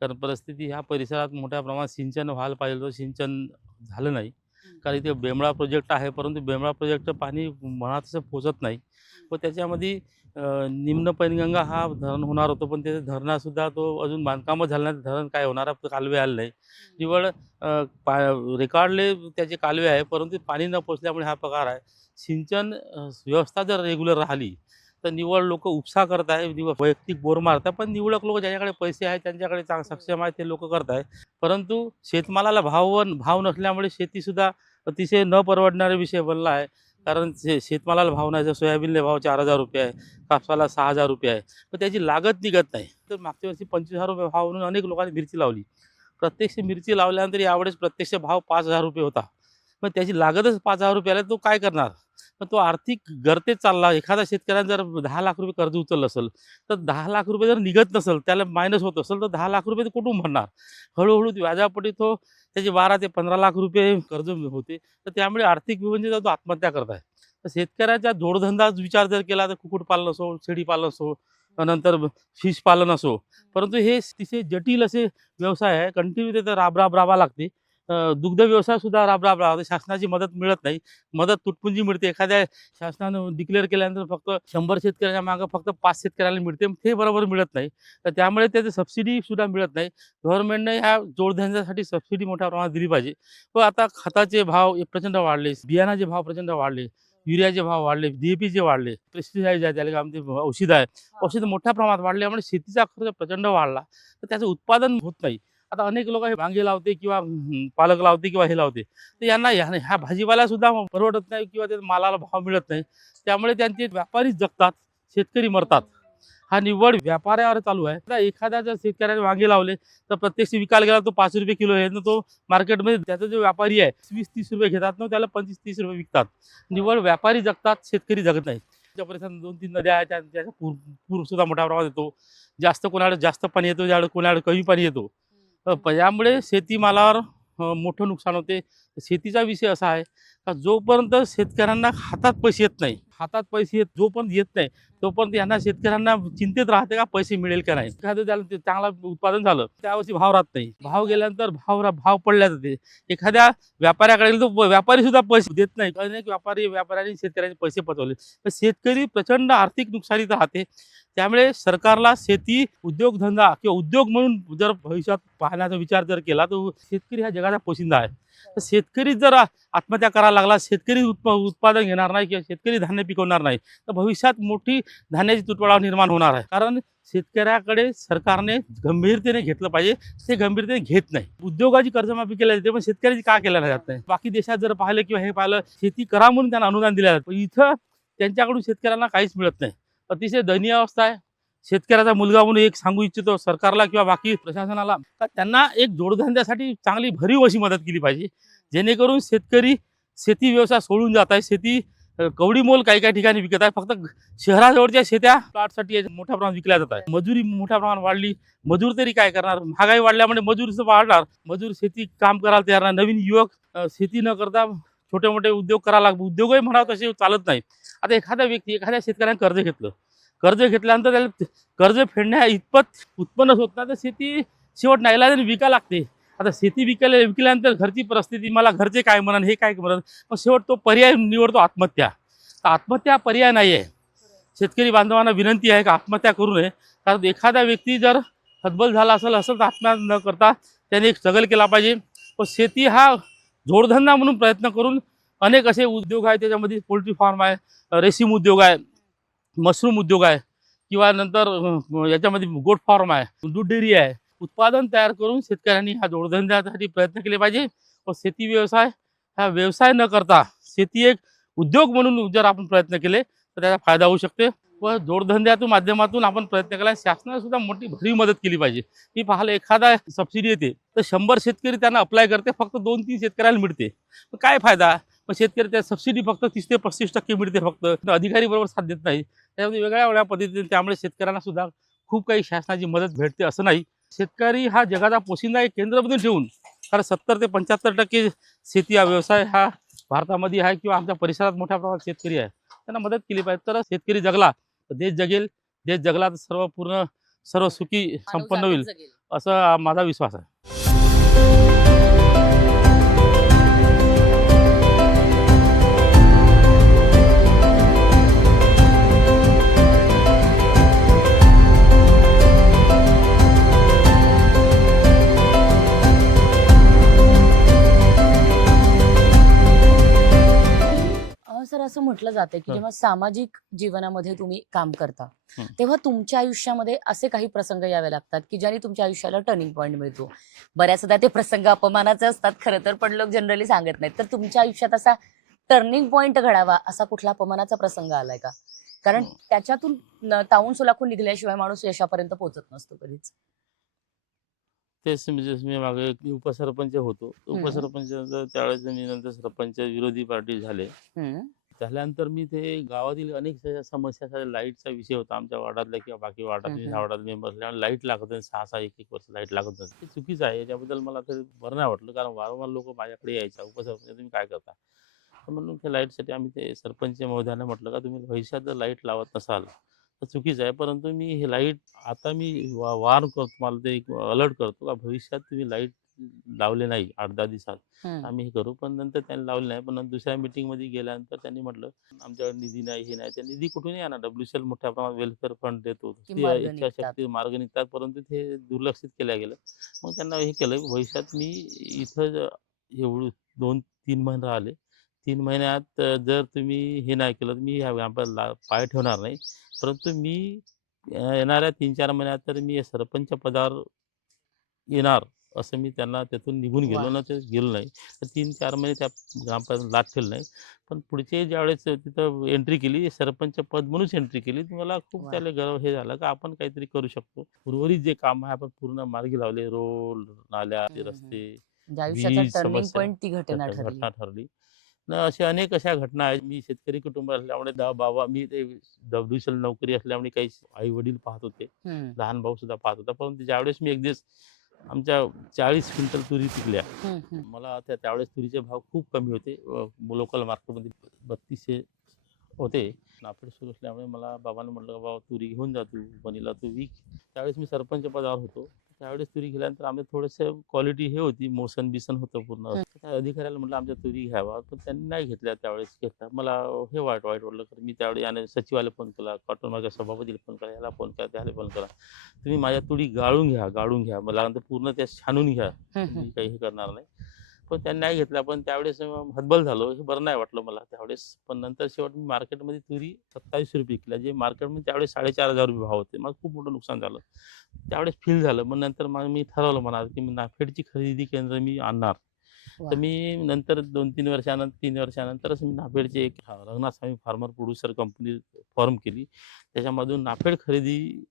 कारण परिस्थिती ह्या परिसरात मोठ्या प्रमाणात सिंचन व्हायला पाहिजे होतं, सिंचन झालं नाही. कारण इथे बेंबळा प्रोजेक्ट आहे, परंतु बेंबळा प्रोजेक्टचं पाणी मनात तसं पोचत नाही व त्याच्यामध्ये निम्न पैनगंगा हा धरण होणार होतं, पण ते धरणासुद्धा तो अजून बांधकामच झालं नाही. धरण काय होणार कालवे आले नाही. निवळ रेकॉर्डले त्याचे कालवे आहे, परंतु पाणी न पोचल्यामुळे हा प्रकार आहे. सिंचन व्यवस्था जर रेग्युलर राहिली तर निवड लोक उपसा करत आहे, वैयक्तिक बोर मारतात. पण निवडक लोक ज्याच्याकडे पैसे आहेत त्यांच्याकडे सक्षम आहेत ते लोक करत आहे. परंतु शेतमालाला भाव नसल्यामुळे शेतीसुद्धा अतिशय न परवडणारा विषय बनला आहे. कारण शेतमालाला भाव नाही. जर सोयाबीनला भाव 4,000 रुपये आहे, कापसाला 6,000 रुपये आहे, पण त्याची लागत निघत नाही. तर मागच्या वर्षी 25,000 रुपये भाव म्हणून अनेक लोकांनी मिरची लावली. प्रत्यक्ष मिरची लावल्यानंतर यावेळेस प्रत्यक्ष भाव 5,000 रुपये होता, पण त्याची लागतच 5,000 रुपये आला. तो काय करणार? पण तो आर्थिक गर्तेत चालला. एखादा शेतकऱ्याने जर 10 लाख रुपये कर्ज उचललं असेल तर 10 लाख रुपये जर निघत नसेल, त्याला मायनस होत असेल तर 10 लाख रुपये कुठून भरणार? हळूहळू व्याजापोटी तो त्याचे 12 ते 15 लाख रुपये कर्ज होते. तर त्यामुळे आर्थिक विवंचित तो आत्महत्या करत आहे. तर शेतकऱ्याचा जोडधंदा विचार जर केला तर कुक्कुटपालन असो, शेळीपालन असो, नंतर फिश पालन असो, परंतु हे अतिशय जटिल असे व्यवसाय आहे. कंटिन्यू ते राबावं लागते. दुग्ध व्यवसाय सुद्धा राबराब शासनाची मदत मिळत नाही. मदत तुटपुंजी मिळते. एखाद्या शासनानं डिक्लेअर केल्यानंतर फक्त 100 शेतकऱ्यांच्या मागं फक्त 5 शेतकऱ्याला मिळते, ते बरोबर मिळत नाही. तर त्यामुळे त्याची सबसिडी सुद्धा मिळत नाही. गव्हर्नमेंटने ह्या जोडधंद्यासाठी सबसिडी मोठ्या प्रमाणात दिली पाहिजे. व आता खताचे भाव प्रचंड वाढले, बियाणाचे भाव प्रचंड वाढले, युरियाचे भाव वाढले, DAPचे वाढले, पेस्टिसाइड आहे त्याला आमचे औषध आहे, औषध मोठ्या प्रमाणात वाढल्यामुळे शेतीचा खर्च प्रचंड वाढला. तर त्याचं उत्पादन होत नाही. आता अनेक लोक हे वांगे लावते किंवा पालक लावते किंवा हे लावते, तर यांना ह्या भाजीपाला सुद्धा परवडत नाही किंवा त्या मालाला भाव मिळत नाही. त्यामुळे त्यांचे व्यापारी जगतात, शेतकरी मरतात. हा निव्वळ व्यापाऱ्यावर चालू आहे. आता एखाद्या जर शेतकऱ्याने वांगे लावले तर प्रत्यक्ष विकायला गेला तो 5 रुपये किलो आहे, तो मार्केटमध्ये त्याचा जो व्यापारी आहे 20-30 रुपये घेतात ना, त्याला 25-30 रुपये विकतात. निव्वळ व्यापारी जगतात, शेतकरी जगत नाही. त्या परिसरात 2-3 नद्या आहेत, त्याचा पूर सुद्धा मोठ्या प्रमाणात येतो. जास्त कोणाकडे जास्त पाणी येतो, ज्यावेळेस कोणाकडे कमी पाणी येतो. यामुळे शेतीमालावर मोठं नुकसान होते. शेतीचा विषय असा आहे का जोपर्यंत शेतकऱ्यांना हातात पैसे येत नाही, जोपर्यंत येत नाही तोपर्यंत यांना शेतकऱ्यांना चिंतेत राहते का पैसे मिळेल का नाही. एखादं त्याला चांगला उत्पादन झालं त्यावर्षी भाव राहत नाही. भाव गेल्यानंतर भाव पडल्या जाते. एखाद्या व्यापाऱ्याकडे तो व्यापारी सुद्धा पैसे देत नाही. अनेक व्यापाऱ्यांनी शेतकऱ्यांचे पैसे पचवले. तर शेतकरी प्रचंड आर्थिक नुकसानीत राहते. त्यामुळे सरकारला शेती उद्योगधंदा किंवा उद्योग म्हणून जर भविष्यात पाहण्याचा विचार जर केला तर शेतकरी हा जगाचा पोशिंदा आहे. तर शेतकरी जर आत्महत्या करायला लागला, शेतकरी उत्पादन घेणार नाही किंवा शेतकरी धान्य पिकवणार नाही तर भविष्यात मोठी धान्याची तुटवडा निर्माण होणार आहे. कारण शेतकऱ्याकडे सरकारने गंभीरतेने घेतलं पाहिजे, ते गंभीरतेने घेत नाही. उद्योगाची कर्जमाफी केली जाते पण शेतकऱ्याची का केल्या जात नाही. बाकी देशात जर पाहिलं किंवा हे पाहिलं शेती करा म्हणून त्यांना अनुदान दिलं जातं, पण इथं त्यांच्याकडून शेतकऱ्यांना काहीच मिळत नाही. अतिशय दयनीय अवस्था आहे. शेतकऱ्याचा मुलगा म्हणून एक सांगू इच्छितो सरकारला किंवा बाकी प्रशासनाला का त्यांना एक जोडधंद्यासाठी चांगली भरीव अशी मदत केली पाहिजे, जेणेकरून शेतकरी शेती व्यवसाय सोडून जात आहे. शेती कवडी मोल काही काही ठिकाणी विकत आहे. फक्त शहराजवळच्या शेत्या प्लॉटसाठी मोठ्या प्रमाणात विकल्या जात आहे. मजुरी मोठ्या प्रमाणात वाढली, मजूर तरी काय करणार. महागाई वाढल्यामुळे मजुरीचं वाढणार, मजूर शेती काम करायला तयार नाही. नवीन युवक शेती न करता छोटे मोठे उद्योग करायला लागतो. उद्योगही म्हणावं तसे चालत नाही. आता एखादा व्यक्ती एखाद्या शेतकऱ्याने कर्ज घेतलं, कर्ज घेतल्यानंतर त्याला कर्ज फेडण्या इतपत उत्पन्न होत नाही तर शेती शेवट नाईलाजाने विकायला लागते. आता शेती विकल्यानंतर घरची परिस्थिती, मला घरचे काय म्हणन, हे काय म्हणन, मग शेवट तो पर्याय निवडतो आत्महत्या. तर आत्महत्या पर्याय नाही आहे. शेतकरी बांधवांना विनंती आहे की आत्महत्या करू नये. कारण एखादा व्यक्ती जर हतबल झाला असेल तर आत्महत्या न करता त्याने एक स्ट्रगल केला पाहिजे. पण शेती हा जोडधंदा म्हणून प्रयत्न करून अनेक असे उद्योग आहेत. त्याच्यामध्ये पोल्ट्री फार्म आहे, रेशीम उद्योग आहे, मशरूम उद्योग आहे किंवा नंतर याच्यामध्ये गोट फार्म आहे, दूध डेअरी आहे. उत्पादन तयार करून शेतकऱ्यांनी हा जोडधंद्यासाठी प्रयत्न केले पाहिजे. व शेती व्यवसाय हा व्यवसाय न करता शेती एक उद्योग म्हणून जर आपण प्रयत्न केले तर त्याचा फायदा होऊ शकते. व जोडधंद्यातून माध्यमातून आपण प्रयत्न केला, शासनाने सुद्धा मोठी भरीव मदत केली पाहिजे. मी पाहिलं एखादा सबसिडी येते तर 100 शेतकरी त्यांना अप्लाय करते, फक्त 2-3 शेतकऱ्याला मिळते. मग काय फायदा. मग शेतकरी त्या सबसिडी फक्त 30 ते 35% मिळते. फक्त अधिकारी बरोबर साथ देत नाही. त्यामध्ये वेगळ्या वेगळ्या पद्धतीने त्यामुळे शेतकऱ्यांना सुद्धा खूप काही शासनाची मदत भेटते असं नाही. शेतकरी हा जगाचा पोशिंदा एक केंद्रबिंदू ठेवून, कारण 70 ते 75% शेती हा व्यवसाय हा भारतामध्ये आहे किंवा आमच्या परिसरात मोठ्या प्रमाणात शेतकरी आहे. त्यांना मदत केली पाहिजे. तर शेतकरी जगला तर देश जगेल, देश जगला तर सर्व सुखी संपन्न होईल असा माझा विश्वास आहे. सर असं म्हटलं जातं की जेव्हा सामाजिक जीवनामध्ये तुम्ही काम करता तेव्हा तुमच्या आयुष्यामध्ये असे काही प्रसंग यावे लागतात की ज्याने तुमच्या आयुष्याला टर्निंग पॉईंट मिळतो. बऱ्याचदा ते प्रसंग अपमानाचे असतात खरं तर, पण लोक जनरली सांगत नाहीत. तर तुमच्या आयुष्यात असा टर्निंग पॉईंट घडावा असा कुठला अपमानाचा प्रसंग आलाय का? कारण त्याच्यातून तावून सुलाखून निघल्याशिवाय माणूस यशापर्यंत पोहोचत नसतो कधीच. तेच म्हणजे मी मागे मी उपसरपंच होतो. उपसरपंच त्यावेळेस मी नंतर सरपंच विरोधी पार्टी झाले. झाल्यानंतर मी ते गावातील अनेक समस्या झाल्या. लाईटचा विषय होता आमच्या वार्डातल्या किंवा बाकी वार्डात ह्या वार्डात मेंबर असल्यामुळे लाईट लागत नाही. 6-6 1-1 वर्ष लाईट लागत नाही. ते चुकीचं आहे. याच्याबद्दल मला तरी बरं नाही वाटलं, कारण वारंवार लोक माझ्याकडे यायच्या, उपसरपंच तुम्ही काय करता. तर म्हणून त्या लाईटसाठी आम्ही ते सरपंच महोदयाने म्हटलं का तुम्ही भविष्यात जर लाईट लावत नसाल तर चुकीचं आहे. परंतु मी हे लाईट आता मी वार करतो, मला ते एक अलर्ट करतो का भविष्यात तुम्ही लाईट लावले नाही 8-10 दिवसात आम्ही हे करू. पण नंतर त्यांनी लावले नाही. पण दुसऱ्या मीटिंगमध्ये गेल्यानंतर त्यांनी म्हटलं आमच्याकडे निधी नाही, हे नाही. त्या निधी कुठूनही आणा, WCL मोठ्या प्रमाणात वेलफेअर फंड देतो, इच्छाशक्ती मार्ग निघतात, परंतु ते दुर्लक्षित केल्या गेलं. मग त्यांना हे केलं भविष्यात मी इथं एवढं 2-3 महिने राहिले. 3 महिन्यात जर तुम्ही हे नाही केलं तर मी ह्या पाय ठेवणार नाही. परंतु मी येणाऱ्या 3-4 महिन्यात तर मी सरपंच पदावर येणार असं मी त्यांना त्यातून निघून गेलो ना, ते गेलो नाही. तर 3-4 महिने त्या ग्रामपंचायत लाट ठेवलं नाही. पण पुढचे ज्यावेळेस तिथं एंट्री केली, सरपंच पद म्हणूनच एंट्री केली, मला खूप त्याला गर्व हे झालं का आपण काहीतरी करू शकतो. उर्वरित जे काम आहे आपण पूर्ण मार्गी लावले. रोड, नाल्या, रस्ते, वीज समस्या घटना ठरली. अशा अनेक अशा घटना आहेत. मी शेतकरी कुटुंब असल्यामुळे बाबा मी ते WCL नोकरी असल्यामुळे काही आई वडील पाहत होते, लहान भाऊ सुद्धा पाहत होता. परंतु ज्यावेळेस मी एक दिवस आमच्या 40 क्विंटल तुरी पिकल्या, मला त्यावेळेस तुरीचे भाव खूप कमी होते. लोकल मार्केटमध्ये 3200 होते. नाफेड सुरू असल्यामुळे मला बाबांना म्हटलं बाबा तुरी घेऊन जा, तू बनीला तू विक. त्यावेळेस मी सरपंच पदावर होतो. त्यावेळेस तुरी गेल्यानंतर आम्ही थोडंसं क्वालिटी हे होती, मोसन बिसन होतं पूर्ण. त्या अधिकाऱ्याला म्हटलं आमच्या तुरी घ्यावा, पण त्यांनी नाही घेतल्या. त्यावेळेस घेतला. मला हे वाईट वाईट वाटलं, कारण मी त्यावेळी आणि सचिवाला फोन केला, कॉटन मार्केट सभापतीला फोन केला, याला फोन केला, त्याला फोन केला. तुम्ही माझ्या तुरी गाळून घ्या, गाळून घ्या. मला नंतर पूर्ण त्या छानून घ्या. मी काही हे करणार नाही. पण त्यांनी नाही घेतला. पण त्यावेळेस हतबल झालो. हे बरं नाही वाटलं मला त्यावेळेस. पण नंतर शेवट मी मार्केटमध्ये तुरी ₹27 विकल्या. जे मार्केटमध्ये त्यावेळेस ₹4,500 भाव होते. मला खूप मोठं नुकसान झालं. त्यावेळेस फील झालं. मग नंतर मग मी ठरवलं मनात, की मी नाफेडची खरेदी केंद्र मी आणणार. तर वा. मी नंतर 2-3 वर्षानंतर 3 वर्षानंतरच मी नाफेडची एक रंगनाथ स्वामी फार्मर प्रोड्युसर कंपनी फॉर्म केली. त्याच्यामधून नाफेड खरेदी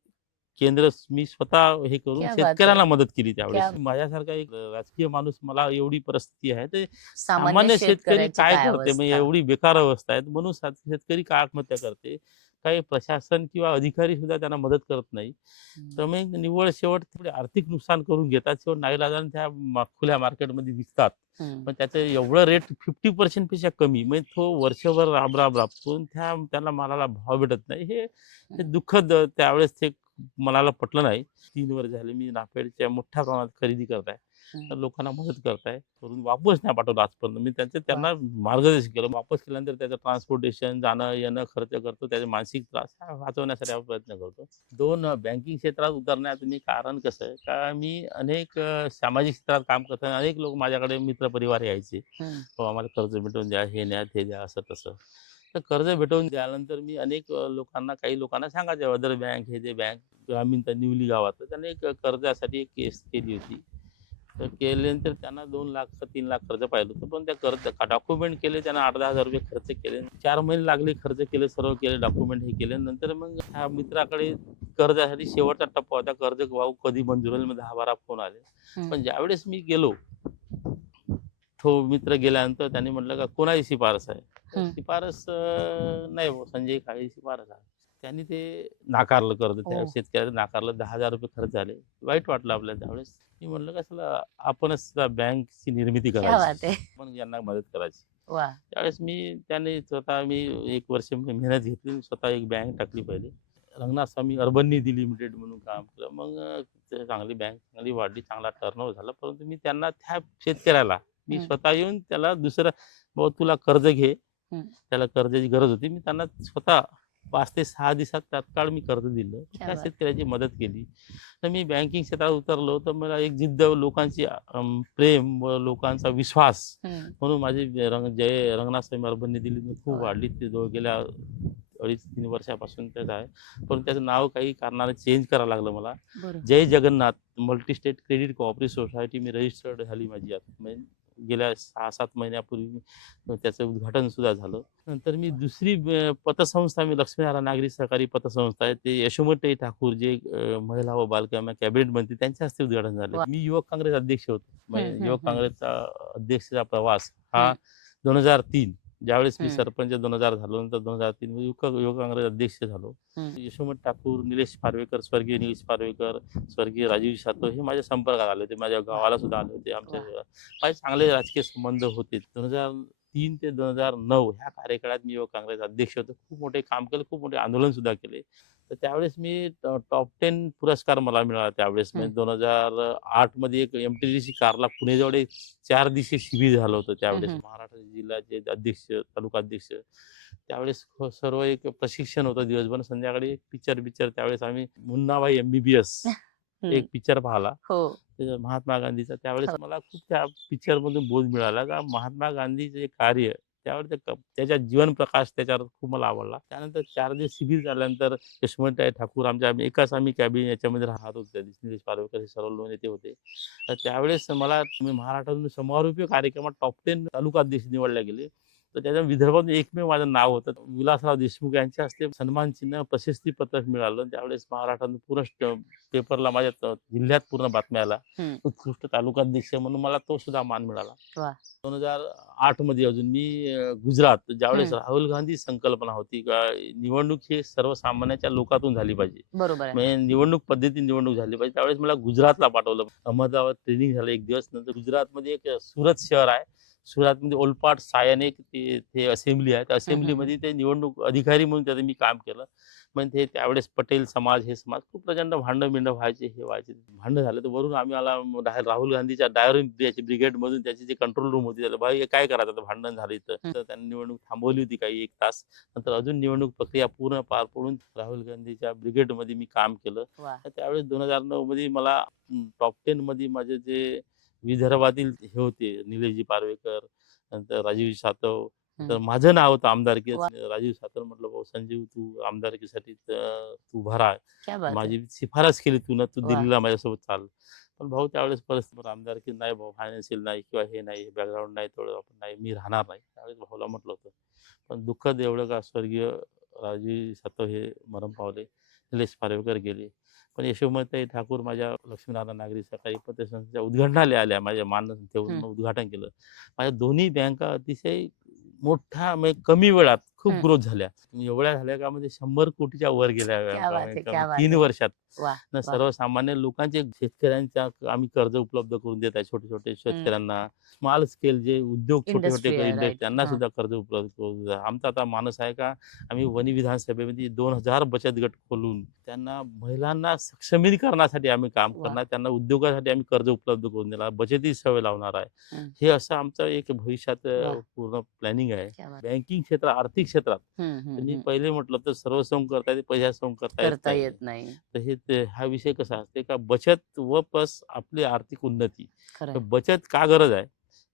केंद्र मी स्वतः हे करून क्या बात आहे. शेतकऱ्यांना मदत केली त्यावेळेस. क्या माझ्यासारखा एक राजकीय माणूस, मला एवढी परिस्थिती आहे, तर सामान्य सामान्य शेतकरी शेतकऱ्याची काय काय करते, म्हणजे अवस्था. एवढी बेकार अवस्था आहे, म्हणून शेतकरी का आत्महत्या करते. काही प्रशासन किंवा अधिकारी सुद्धा त्यांना मदत करत नाही. तर मग निव्वळ शेवट थोडे आर्थिक नुकसान करून घेतात. शेवट नाईलाजाने त्या खुल्या मार्केटमध्ये विकतात. पण त्याचं एवढं रेट 50% पेक्षा कमी. म्हणजे तो वर्षभर राब राबतो, त्याला मालाला भाव भेटत नाही. हे दुःखद त्यावेळेस ते मनाला पटलं नाही. 3 वर्ष झाले मी नाफेडच्या मोठ्या प्रमाणात खरेदी करत आहे. तर लोकांना मदत करताय. करून वापस नाही पाठवलं आजपर्यंत. मी त्यांना मार्गदर्शन केलं. वापस केल्यानंतर त्याचं ट्रान्सपोर्टेशन, जाणं-येणं खर्च करतो. त्याचे मानसिक त्रास हा वाचवण्यासाठी आपण प्रयत्न करतो. 2 बँकिंग क्षेत्रात उतरण्याचं मी कारण कसं आहे, का मी अनेक सामाजिक क्षेत्रात काम करताना अनेक लोक माझ्याकडे मित्रपरिवार यायचे. "हो, आम्हाला कर्ज भेटवून द्या, हे द्या, ते द्या," असं तसं. तर कर्ज भेटवून द्यानंतर मी अनेक लोकांना, काही लोकांना सांगायचे, अदर बँक, हे ते बँक, ग्रामीण त्या निवली गावात. तर त्यांनी एक कर्जासाठी एक केस केली होती. तर केल्यानंतर त्यांना 2 लाख का 3 लाख कर्ज पाहिलं होतं. पण त्या कर्ज डॉक्युमेंट केले, त्यांना ₹8,000-10,000 खर्च केले. 4 महिने लागले, खर्च केले, सर्व केले, डॉक्युमेंट हे केले. नंतर मग ह्या मित्राकडे कर्जासाठी शेवटचा टप्पा होता. कर्ज भाऊ कधी मंजूर होईल, मग 10-12 फोन आले. पण ज्यावेळेस मी गेलो, तो मित्र गेल्यानंतर त्यांनी म्हटलं, का कोणाची शिफारस आहे? तर शिफारस नाही भाऊ, संजय काळे शिफारस आहे. त्यांनी ते नाकारलं कर्ज. त्या शेतकऱ्याने नाकारलं. ₹10,000 खर्च झाले. वाईट वाटलं आपल्याला त्यावेळेस. मी म्हटलं, का चला आपणच बँकची निर्मिती क्या बात करायची, आहे. पण यांना मदत करायची. वा. त्यावेळेस त्याने स्वतः मी 1 वर्ष मेहनत घेतली. स्वतः एक बँक टाकली पहिले. रंगनाथ स्वामी अर्बन निधी लिमिटेड म्हणून काम केलं. मग ते चांगली बँक चांगली वाढली, चांगला टर्नओव्हर झाला. परंतु मी त्यांना, त्या शेतकऱ्याला मी स्वतः येऊन त्याला दुसरं, "बाबा तुला कर्ज घे." त्याला कर्जाची गरज होती. मी त्यांना स्वतः 5 ते 6 दिवसात तात्काळ मी कर्ज दिलं. क्या त्या बात. शेतकऱ्याची मदत केली. तर मी बँकिंग क्षेत्रात उतरलो, तर मला एक जिद्द, लोकांची प्रेम व लोकांचा विश्वास, म्हणून माझी रंगनाथ स्वामी अर्बन निधी खूप वाढली. ते गेल्या 2.5-3 वर्षापासून त्याच आहे. पण त्याचं नाव काही कारणाने चेंज करावं लागलं मला. बरोबर. जय Jagannath multi state credit cooperative society मी रजिस्टर्ड झाली माझी आता. म्हणजे गेल्या 6-7 महिन्यापूर्वी त्याचं उद्घाटन सुद्धा झालं. नंतर मी दुसरी पतसंस्था, मी लक्ष्मीनारायण नागरी सहकारी पतसंस्था आहे, ते यशोमती ठाकूर, जे महिला व बालकल्याण कॅबिनेट मंत्री, त्यांच्या हस्ते उद्घाटन झालं. वा. मी युवक काँग्रेस अध्यक्ष होतो. म्हणजे युवक काँग्रेसचा अध्यक्षाचा प्रवास हा हम्म. 2003, ज्यावेळेस मी हम्म. सरपंच 2000 झालो, नंतर 2003 मध्ये युवक काँग्रेस अध्यक्ष झालो. यशोमती ठाकूर, निलेश पारवेकर, स्वर्गीय निलेश पारवेकर, स्वर्गीय राजीव सातव हे माझ्या संपर्कात आले होते. माझ्या गावाला सुद्धा आले होते. आमच्या माझे चांगले राजकीय संबंध होते. 2003 ते 2009 ह्या कार्यकाळात मी युवक काँग्रेस अध्यक्ष होतो. खूप मोठे काम केलं, खूप मोठे आंदोलन सुद्धा केले. तर त्यावेळेस मी टॉप 10 पुरस्कार मला मिळाला त्यावेळेस. म्हणजे 2008 मध्ये एक MTDC कारला पुणेजवळ एक 4 दिवसीय शिबिर झालं होतं त्यावेळेस. महाराष्ट्र जिल्ह्याचे अध्यक्ष, तालुका अध्यक्ष, त्यावेळेस सर्व एक प्रशिक्षण होतं दिवसभर. संध्याकाळी एक पिक्चर त्यावेळेस आम्ही मुन्नाभाई MBBS एक पिक्चर पाहिला, महात्मा गांधीचा. त्यावेळेस मला खूप त्या पिक्चर मधून बोध मिळाला, का महात्मा गांधीचे कार्य, त्यावर त्याच्या जीवन प्रकाश त्याच्यावर खूप मला आवडला. त्यानंतर 4 दिवस शिबिर झाल्यानंतर यशवंतराव ठाकूर, आम्ही कॅबिनेट याच्यामध्ये राहत होतो. निलेश पारवेकर हे सर्व लोक नेते होते. तर त्यावेळेस मला महाराष्ट्रातून समारोपीय कार्यक्रमात टॉप 10 तालुका अध्यक्ष निवडले गेले. तर त्याच्या विदर्भात एकमेव माझं नाव होतं. विलासराव देशमुख यांच्या हस्ते सन्मान चिन्ह, प्रशस्ती पत्रक मिळालं. त्यावेळेस महाराष्ट्रातून पूर्ण पेपरला, माझ्या जिल्ह्यात पूर्ण बातम्या आला, उत्कृष्ट तालुकाध्यक्ष म्हणून मला तो सुद्धा मान मिळाला. 2008 मध्ये अजून मी गुजरात, ज्यावेळेस राहुल गांधी संकल्पना होती का निवडणूक ही सर्वसामान्याच्या लोकातून झाली पाहिजे, म्हणजे निवडणूक पद्धती निवडणूक झाली पाहिजे, त्यावेळेस मला गुजरातला पाठवलं. अहमदाबाद ट्रेनिंग झालं 1 दिवस. नंतर गुजरातमध्ये एक सुरत शहर आहे, सुरतमध्ये ओलपाट सायन एक ते असेंब्ली आहे. त्या असेंब्लीमध्ये ते निवडणूक अधिकारी म्हणून त्याचं मी काम केलं. म्हणजे ते त्यावेळेस पटेल समाज हे समाज खूप प्रचंड भांडण व्हायचे, हे व्हायचे. भांडण झालं तर वरून आम्ही आला राहुल गांधीच्या याची ब्रिगेडमधून त्याची जी कंट्रोल रूम होती, त्याला भाई हे काय करायचं आता, भांडण झालं इथं. तर त्यांनी निवडणूक थांबवली होती काही 1 तास. नंतर अजून निवडणूक प्रक्रिया पूर्ण पार पडून राहुल गांधीच्या ब्रिगेडमध्ये मी काम केलं. वा. तर त्यावेळेस 2009 मध्ये मला टॉप 10 मध्ये माझे जे विदर्भातील हे होते, निलेशजी पारवेकर, नंतर राजीव सातव, तर माझं नाव होतं आमदारकी. वा. राजीव सातव म्हटलं, भाऊ संजीव तू आमदारकीसाठी तू उभा राहा. क्या बात आहे. माझी शिफारस केली तू ना, तू वा. दिल्लीला माझ्यासोबत चाल. पण भाऊ त्यावेळेस परिस्थिती आमदारकी नाही, भाऊ फायनान्शियल नाही किंवा हे नाही, बॅकग्राऊंड नाही, तेवढं आपण नाही, मी राहणार नाही. त्यावेळेस भाऊला म्हटलं होतं. पण दुःखद एवढं का, स्वर्गीय राजीव सातव हे मरण पावले, निलेश पारवेकर गेले. पण यशोमती ठाकूर माझ्या लक्ष्मीनारायण नागरी सहकारी पतसंस्थेच्या संस्थेच्या उद्घाटनाला आल्या, माझ्या मान ठेवून उद्घाटन केलं. माझ्या दोन्ही बँका अतिशय मोठ्या म्हणजे कमी वेळात खूप ग्रोथ झाल्या. एवढ्या झाल्या का म्हणजे 100 कोटीच्या वर गेल्या क्या बात है, क्या बात 3 है. वर्षात. वा. न सर्वसामान्य लोकांचे, शेतकऱ्यांच्या आम्ही कर्ज उपलब्ध करून देत आहे, छोटे छोटे शेतकऱ्यांना. स्मॉल स्केल जे उद्योग छोटे छोटे Industrial, right. त्यांना सुद्धा कर्ज उपलब्ध करून देत आहे. आमचा आता मानस आहे का, आम्ही वनी विधानसभेमध्ये 2000 बचत गट खोलून त्यांना, महिलांना सक्षमीकरणासाठी आम्ही काम वा. करणार, त्यांना उद्योगासाठी आम्ही कर्ज उपलब्ध करून देणार, बचतीची सवय लावणार आहे. हे असं आमचं एक भविष्यात वा. पूर्ण प्लॅनिंग आहे. क्या बात. बँकिंग क्षेत्रात, आर्थिक क्षेत्रात मी पहिले म्हटलं तर सर्वसम करता येते, पैशासम करता करता येत येत नाही. नाही. तर हा विषय कसा असते का, बचत व प्लस आपली आर्थिक उन्नती. खरंय. तर बचत का गरज आहे,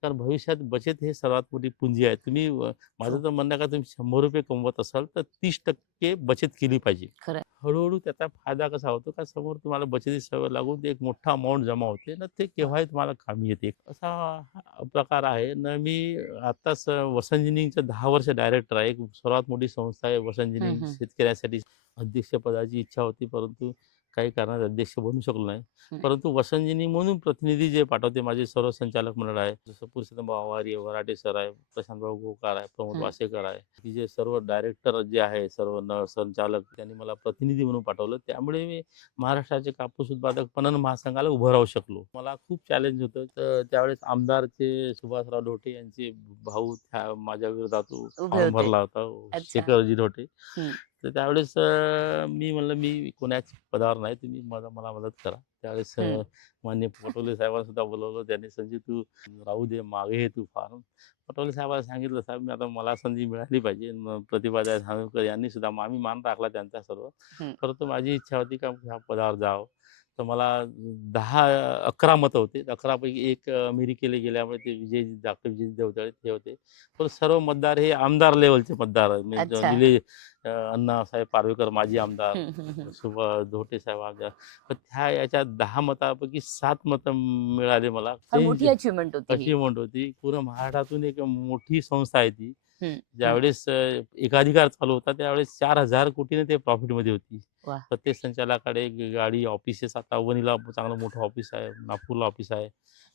कारण भविष्यात बचत हे सर्वात मोठी पुंजी आहे. तुम्ही माझं तर म्हणणं आहे का, तुम्ही 100 रुपये कमवत असाल तर 30% बचत केली पाहिजे. खरंय. हळूहळू त्याचा फायदा कसा होतो का, समोर तुम्हाला बचतीची सवय लागून एक मोठा अमाऊंट जमा होते ना, ते केव्हाही तुम्हाला कामी येते. असा हा प्रकार आहे ना. मी आताच वसंत इंजिनिअरिंगचं 10 वर्ष डायरेक्टर आहे. एक सर्वात मोठी संस्था आहे वसंत इंजिनिअरिंग. शेतकऱ्यांसाठी अध्यक्षपदाची इच्छा होती, परंतु काही कारणात अध्यक्ष बनू शकलो नाही. परंतु वसंत इंजिनिअरिंग म्हणून प्रतिनिधी जे पाठवते, माझे सर्व संचालक मंडळ आहे, जसं पुरुषोत्तमभाऊ आवारी, वराटे सर आहे, प्रशांतभाऊ गोकार आहे, प्रमोद वासेकर आहे, की जे सर्व डायरेक्टर जे आहे, सर्व संचालक, त्यांनी मला प्रतिनिधी म्हणून पाठवलं. त्यामुळे मी महाराष्ट्राचे कापूस उत्पादक पणन महासंघाला उभं राहू शकलो. मला खूप चॅलेंज होतं. तर त्यावेळेस आमदारचे सुभाषराव ढोटे यांचे भाऊ माझ्या विरोधात उभे फॉर्म होते. भरला होता, अच्छा. शेखरजी ढोटे. तर त्यावेळेस मी म्हणलं, मी कोणाच पदावर नाही, तुम्ही मला मदत करा. त्यावेळेस माननीय पटोले साहेबांना सुद्धा बोलवलं. त्यांनी, संजय तू राहू दे, मागे तू फार. पटोले साहेबांना सांगितलं, साहेब मी आता, मला संधी मिळाली पाहिजे. प्रतिभाताई धानोरकर यांनी सुद्धा, आम्ही मान राखला त्यांचा सर्व. परंतु माझी इच्छा होती का ह्या पदावर जावं. तर मला 11 मतं होते. 11 पैकी एक अमेरिकेला गेल्यामुळे ते डॉक्टर विजय देवतळे ते होते. पण सर्व मतदार हे आमदार लेवलचे मतदार, अच्छा. निलेश अण्णासाहेब पारवेकर माजी आमदार, ढोटे साहेब आमदार. तर त्या याच्या 10 मतापैकी 7 मतं मिळाले मला. फार मोठी अचिव्हमेंट होती ही. अचिव्हमेंट होती. पूर्ण महाराष्ट्रातून एक मोठी संस्था आहे ती. ज्यावेळेस ज्यावेळेस एकाधिकार चालू होता, त्यावेळेस 4000 कोटीने ते प्रॉफिटमध्ये होती. वा. प्रत्येक संचालकाकडे एक गाडी, ऑफिसेस. आता वणीला चांगलं मोठं ऑफिस आहे, नागपूरला ऑफिस आहे,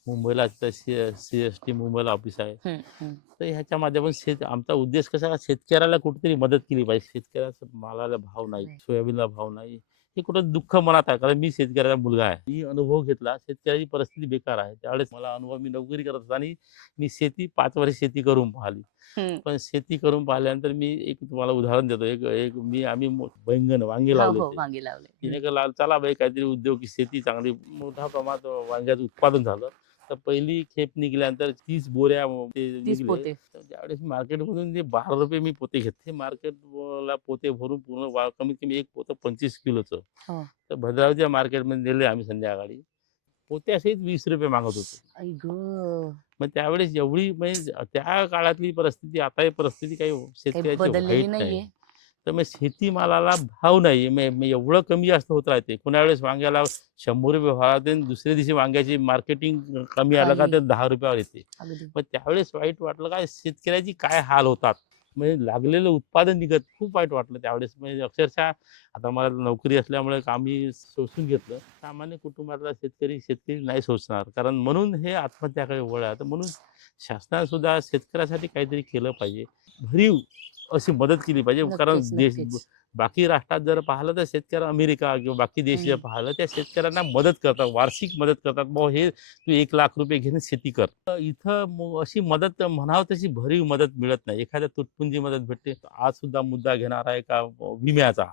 मुंबईला CST मुंबईला ऑफिस आहे. तर ह्याच्या माध्यमातून आमचा उद्देश कसा, शेतकऱ्याला कुठेतरी मदत केली पाहिजे. शेतकऱ्याचा मालाला भाव नाही, सोयाबीनला भाव नाही, हे कुठं दुःख मनात आहे. कारण मी शेतकऱ्याचा मुलगा आहे. मी अनुभव घेतला, शेतकऱ्याची परिस्थिती बेकार आहे. त्यावेळेस मला अनुभव, मी नोकरी करत होतो आणि मी 5 वर्ष शेती करून पाहिली. पण शेती करून पाहिल्यानंतर मी एक तुम्हाला उदाहरण देतो. आम्ही वांगे लावले होते. वांगी लावले. तिने का चला बाई, काहीतरी उद्योग, शेती चांगली, मोठ्या प्रमाणात वांग्याचं उत्पादन झालं. तर पहिली खेप निघाल्यानंतर 30 बोऱ्या निघले. ज्यावेळेस मार्केटमधून ते 12 रुपये मी पोते घेतले. मार्केटला पोते भरून पूर्ण कमीत कमी एक पोतं 25 किलोचं. तर भद्रावतीच्या मार्केटमध्ये नेले आम्ही संध्याकाळी. पोत्यासहित 20 रुपये मागत होते. मग त्यावेळेस एवढी, म्हणजे त्या काळातली परिस्थिती, आता ही परिस्थिती काही शेतकऱ्याची वाईट नाही. तर मग शेतीमालाला भाव नाही, मग एवढं कमी जास्त होत राहते. कोणा वेळेस वांग्याला 100 रुपये भाव राहते, दुसऱ्या दिवशी वांग्याची मार्केटिंग कमी आलं का ते 10 रुपयावर येते. मग त्यावेळेस वाईट वाटलं, काय शेतकऱ्याची काय हाल होतात. म्हणजे लागलेलं उत्पादन निघत, खूप वाईट वाटलं त्यावेळेस. म्हणजे अक्षरशः, आता मला नोकरी असल्यामुळे आम्ही सोसून घेतलं. सामान्य कुटुंबातला शेतकरी नाही सोसणार, कारण म्हणून हे आत्महत्याकडे वळ आहे. तर म्हणून शासनाने सुद्धा शेतकऱ्यासाठी काहीतरी केलं पाहिजे, भरीव अशी मदत केली पाहिजे. कारण बाकी राष्ट्रात जर पाहिलं तर शेतकऱ्या अमेरिका किंवा बाकी देश जर पाहिलं त्या शेतकऱ्यांना मदत करतात, वार्षिक मदत करतात. बुवा हे तू 1,00,000 रुपये घेऊन शेती कर. इथं अशी मदत म्हणावं तशी भरीव मदत मिळत नाही. एखाद्या तुटपुंजी मदत भेटते. आज सुद्धा मुद्दा घेणार आहे का विम्याचा.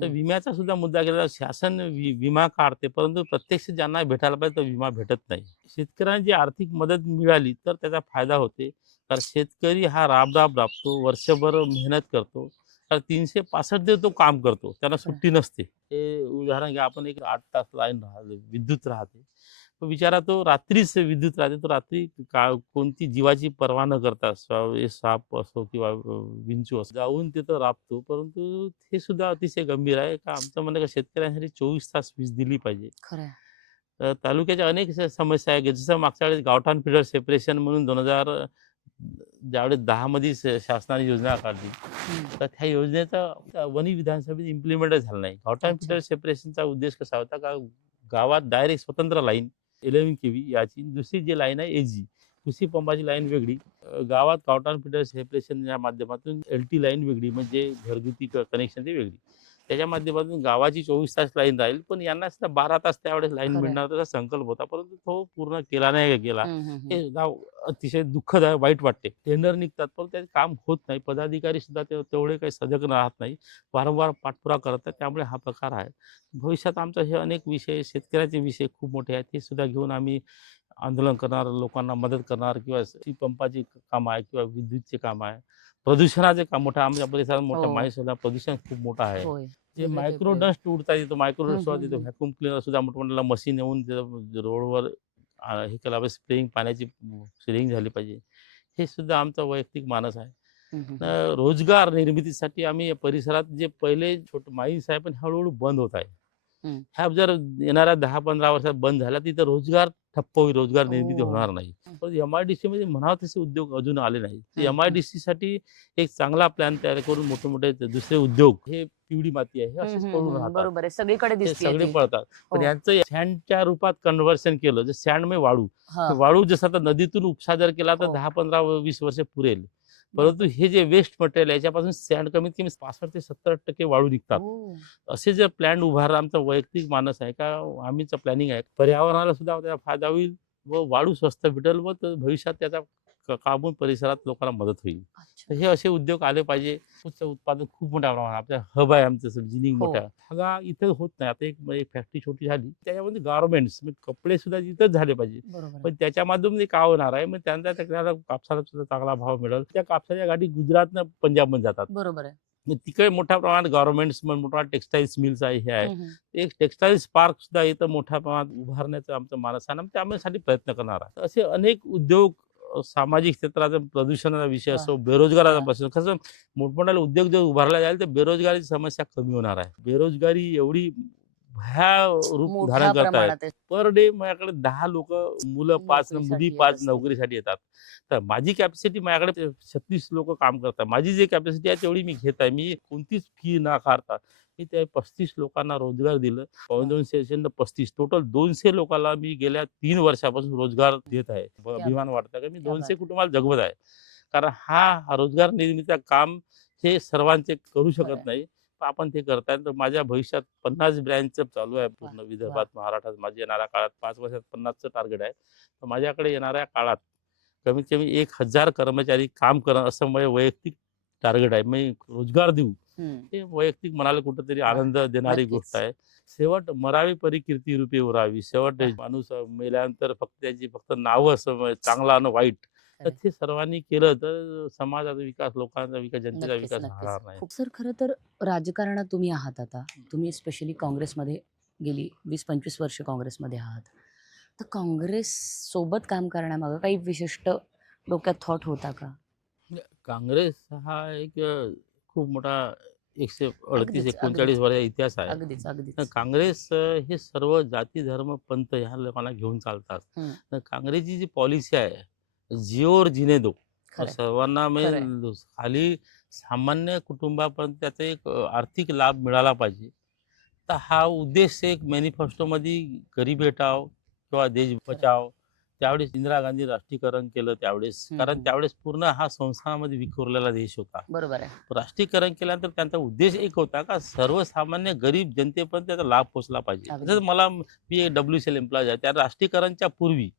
तर विम्याचा सुद्धा मुद्दा केला. शासन विमा काढते, परंतु प्रत्यक्ष ज्यांना भेटायला पाहिजे तो विमा भेटत नाही. शेतकऱ्यांची आर्थिक मदत मिळाली तर त्याचा फायदा होते. कारण शेतकरी हा राबतो, वर्षभर मेहनत करतो. तर 365 दिवस तो काम करतो, त्यांना सुट्टी नसते. हे उदाहरण घ्या, आपण एक 8 तास लाईन राहते, विद्युत राहते. तो बिचारा तो रात्रीच विद्युत राहते. तो रात्री कोणती जीवाची पर्वा न करता साप असो किंवा विंचू असो जाऊन तिथं राबतो. परंतु हे सुद्धा अतिशय गंभीर आहे का आमचं म्हणणं का शेतकऱ्यांसाठी 24 तास वीज दिली पाहिजे. खरं. तालुक्याच्या अनेक समस्या आहेत. जसं मागच्या वेळेस गावठाण फिडर सेपरेशन म्हणून 2000 ज्यावेळेस 10 मध्ये शासनाने योजना काढली, तर त्या योजनेचा वणी विधानसभेत इम्प्लिमेंट झाला नाही. गावठाण फिडर सेपरेशनचा उद्देश कसा होता का गावात डायरेक्ट स्वतंत्र लाईन 11 केव्ही याची, दुसरी जी लाईन आहे एजी कृषी पंपाची लाईन वेगळी, गावात गावठाण फिडर सेपरेशनच्या माध्यमातून LT लाईन वेगळी, म्हणजे घरगुती कनेक्शन ती वेगळी. त्याच्या माध्यमातून गावाची 24 तास लाईन राहील, पण यांना सुद्धा 12 तास त्यावेळेस लाईन मिळणार त्याचा संकल्प होता, परंतु तो पूर्ण केला नाही गेला. हे अतिशय दुःखद आहे, वाईट वाटते. टेंडर निघतात पण त्याचे काम होत नाही. पदाधिकारी सुद्धा तेवढे काही सजग राहत नाही, वारंवार पाठपुरावा करतात. त्यामुळे हा प्रकार आहे. भविष्यात आमचा हे अनेक विषय, शेतकऱ्याचे विषय खूप मोठे आहेत. ते सुद्धा घेऊन आम्ही आंदोलन करणार, लोकांना मदत करणार, किंवा पंपाची काम आहे किंवा विद्युतचे काम आहे, प्रदूषणाचे काम मोठं आमच्या परिसरात मोठा माहीत प्रदूषण खूप मोठं आहे. जे मायक्रो डस्ट उडतात तिथं, मायक्रो डस्ट तिथं व्हॅक्युम क्लिनर सुद्धा मोठमोठ्याला मशीन येऊन रोडवर हे केला पाहिजे. स्प्रेइंग, पाण्याची स्प्रेइंग झाली पाहिजे. हे सुद्धा आमचा वैयक्तिक मानस आहे. रोजगार निर्मितीसाठी आम्ही परिसरात जे पहिले छोटे माईन्स आहे पण हळूहळू बंद होत आहे. ह्या जर येणाऱ्या 10-15 वर्षात बंद झाला तिथं रोजगार ठप्प होईल, रोजगार निर्मिती होणार नाही. पण MIDC मध्ये म्हणावं तसे उद्योग अजून आले नाही. MIDC साठी एक चांगला प्लॅन तयार करून मोठे मोठे दुसरे उद्योग, हे पिवळी माती आहे, हे असेच पडून राहतात. बरोबर आहे, सगळीकडे सगळे पडतात. पण यांचं सँडच्या रूपात कन्व्हर्शन केलं, जर सँड म्हणजे वाळू जसं आता नदीतून उपसा जर केला तर 10-15-20 वर्ष पुरेल. परंतु हे जे वेस्ट मटेरियल याच्यापासून सँड कमीत कमी 65 ते 70% वाळू निघतात. असे जर प्लॅन उभारला, आमचा वैयक्तिक मानस आहे का आम्हीच प्लॅनिंग आहे, पर्यावरणाला सुद्धा त्याचा फायदा होईल व वाळू स्वस्त भेटेल व भविष्यात त्याचा काबून परिसरात लोकांना मदत होईल. तर हे असे उद्योग आले पाहिजे. उच्च उत्पादन खूप मोठ्या प्रमाणात आपल्या हब आहे, आमचं जिनिंग मोठ्या धागा इथं होत नाही. आता एक फॅक्टरी छोटी झाली, त्याच्यामध्ये गार्मेंट्स म्हणजे कपडे सुद्धा इथंच झाले पाहिजे. पण त्याच्या माध्यमातून काय होणार आहे, मग त्यांना त्याला कापसाला सुद्धा चांगला भाव मिळेल. त्या कापसाच्या गाडी गुजरातनं पंजाबमध्ये जातात. बरोबर आहे. तिकडे मोठ्या प्रमाणात गार्मेंट्स, मोठा टेक्सटाईल्स मिल्स आहे, हे आहे. एक टेक्सटाईल्स पार्क सुद्धा इथं मोठ्या प्रमाणात उभारण्याचं आमचं मानस आहे, त्यासाठी प्रयत्न करणार आहे. असे अनेक उद्योग, सामाजिक क्षेत्राचा प्रदूषणाचा विषय असो, बेरोजगाराचा प्रश्न, कसं मोठमोठ्याला उद्योग जर उभारला जाईल तर बेरोजगारीची समस्या कमी होणार आहे. बेरोजगारी एवढी भया रूप धारण करत आहे. पर डे माझ्याकडे 10 लोक, मुलं 5, मुली 5 नोकरीसाठी येतात. तर माझी कॅपॅसिटी, माझ्याकडे 36 लोक काम करतात. माझी जी कॅपॅसिटी आहे तेवढी मी घेत आहे. मी कोणतीच फी न आकारता मी त्या 35 लोकांना रोजगार दिलं. 235 टोटल 200 लोकांना मी गेल्या 3 वर्षापासून रोजगार देत आहे. अभिमान वाटतं का मी 200 कुटुंबाला जगवत आहे. कारण हा रोजगार निर्मितीचं काम हे सर्वांचे करू शकत नाही, आपण ते करताय. तर माझ्या भविष्यात 50 ब्रँच चालू आहे पूर्ण विदर्भात, महाराष्ट्रात. माझ्या येणाऱ्या काळात 5 वर्षात 50चं टार्गेट आहे. तर माझ्याकडे येणाऱ्या काळात कमीत कमी 1000 कर्मचारी काम करणं असं माझं वैयक्तिक टार्गेट आहे. मी रोजगार देऊ, हे वैयक्तिक मनाला कुठंतरी आनंद देणारी गोष्ट आहे. शेवट मरावी परी कीर्ती रूपी उरावी. शेवट माणूस मेल्यानंतर त्याची फक्त नावं असं चांगला आणि वाईट, तर ते सर्वांनी केलं तर समाजाचा विकास, लोकांचा विकास, जनतेचा विकास होणार नाही. सर, खरं तर राजकारणात तुम्ही आहात, आता तुम्ही स्पेशली काँग्रेसमध्ये गेली 20-25 वर्ष काँग्रेसमध्ये आहात. तर काँग्रेस सोबत काम करण्यामागे काही विशिष्ट डोक्यात थॉट होता का? काँग्रेस हा एक खूप मोठा 138-39 वर्षाचा इतिहास आहे. अगदीच. काँग्रेस हे सर्व जाती, धर्म, पंथ ह्या लोकांना घेऊन चालतात. तर काँग्रेसची जी पॉलिसी आहे, जिओ और जीने दो, सर्वांना खाली सामान्य कुटुंबापर्यंत त्याचा एक आर्थिक लाभ मिळाला पाहिजे. तर हा उद्देश एक मॅनिफेस्टोमध्ये गरीब हटाओ किंवा देश बचाओ त्यावेळेस इंदिरा गांधी राष्ट्रीयकरण केलं त्यावेळेस, कारण हम्म. त्यावेळेस पूर्ण हा संस्थानामध्ये विखुरलेला देश होता. बरोबर आहे. राष्ट्रीयकरण केल्यानंतर त्यांचा उद्देश एक होता का सर्वसामान्य गरीब जनतेपर्यंत त्याचा लाभ पोहोचला पाहिजे. अगदी. जसं मी एक WCL एम्प्लॉय आहे, त्या राष्ट्रीयकरणच्या पूर्वी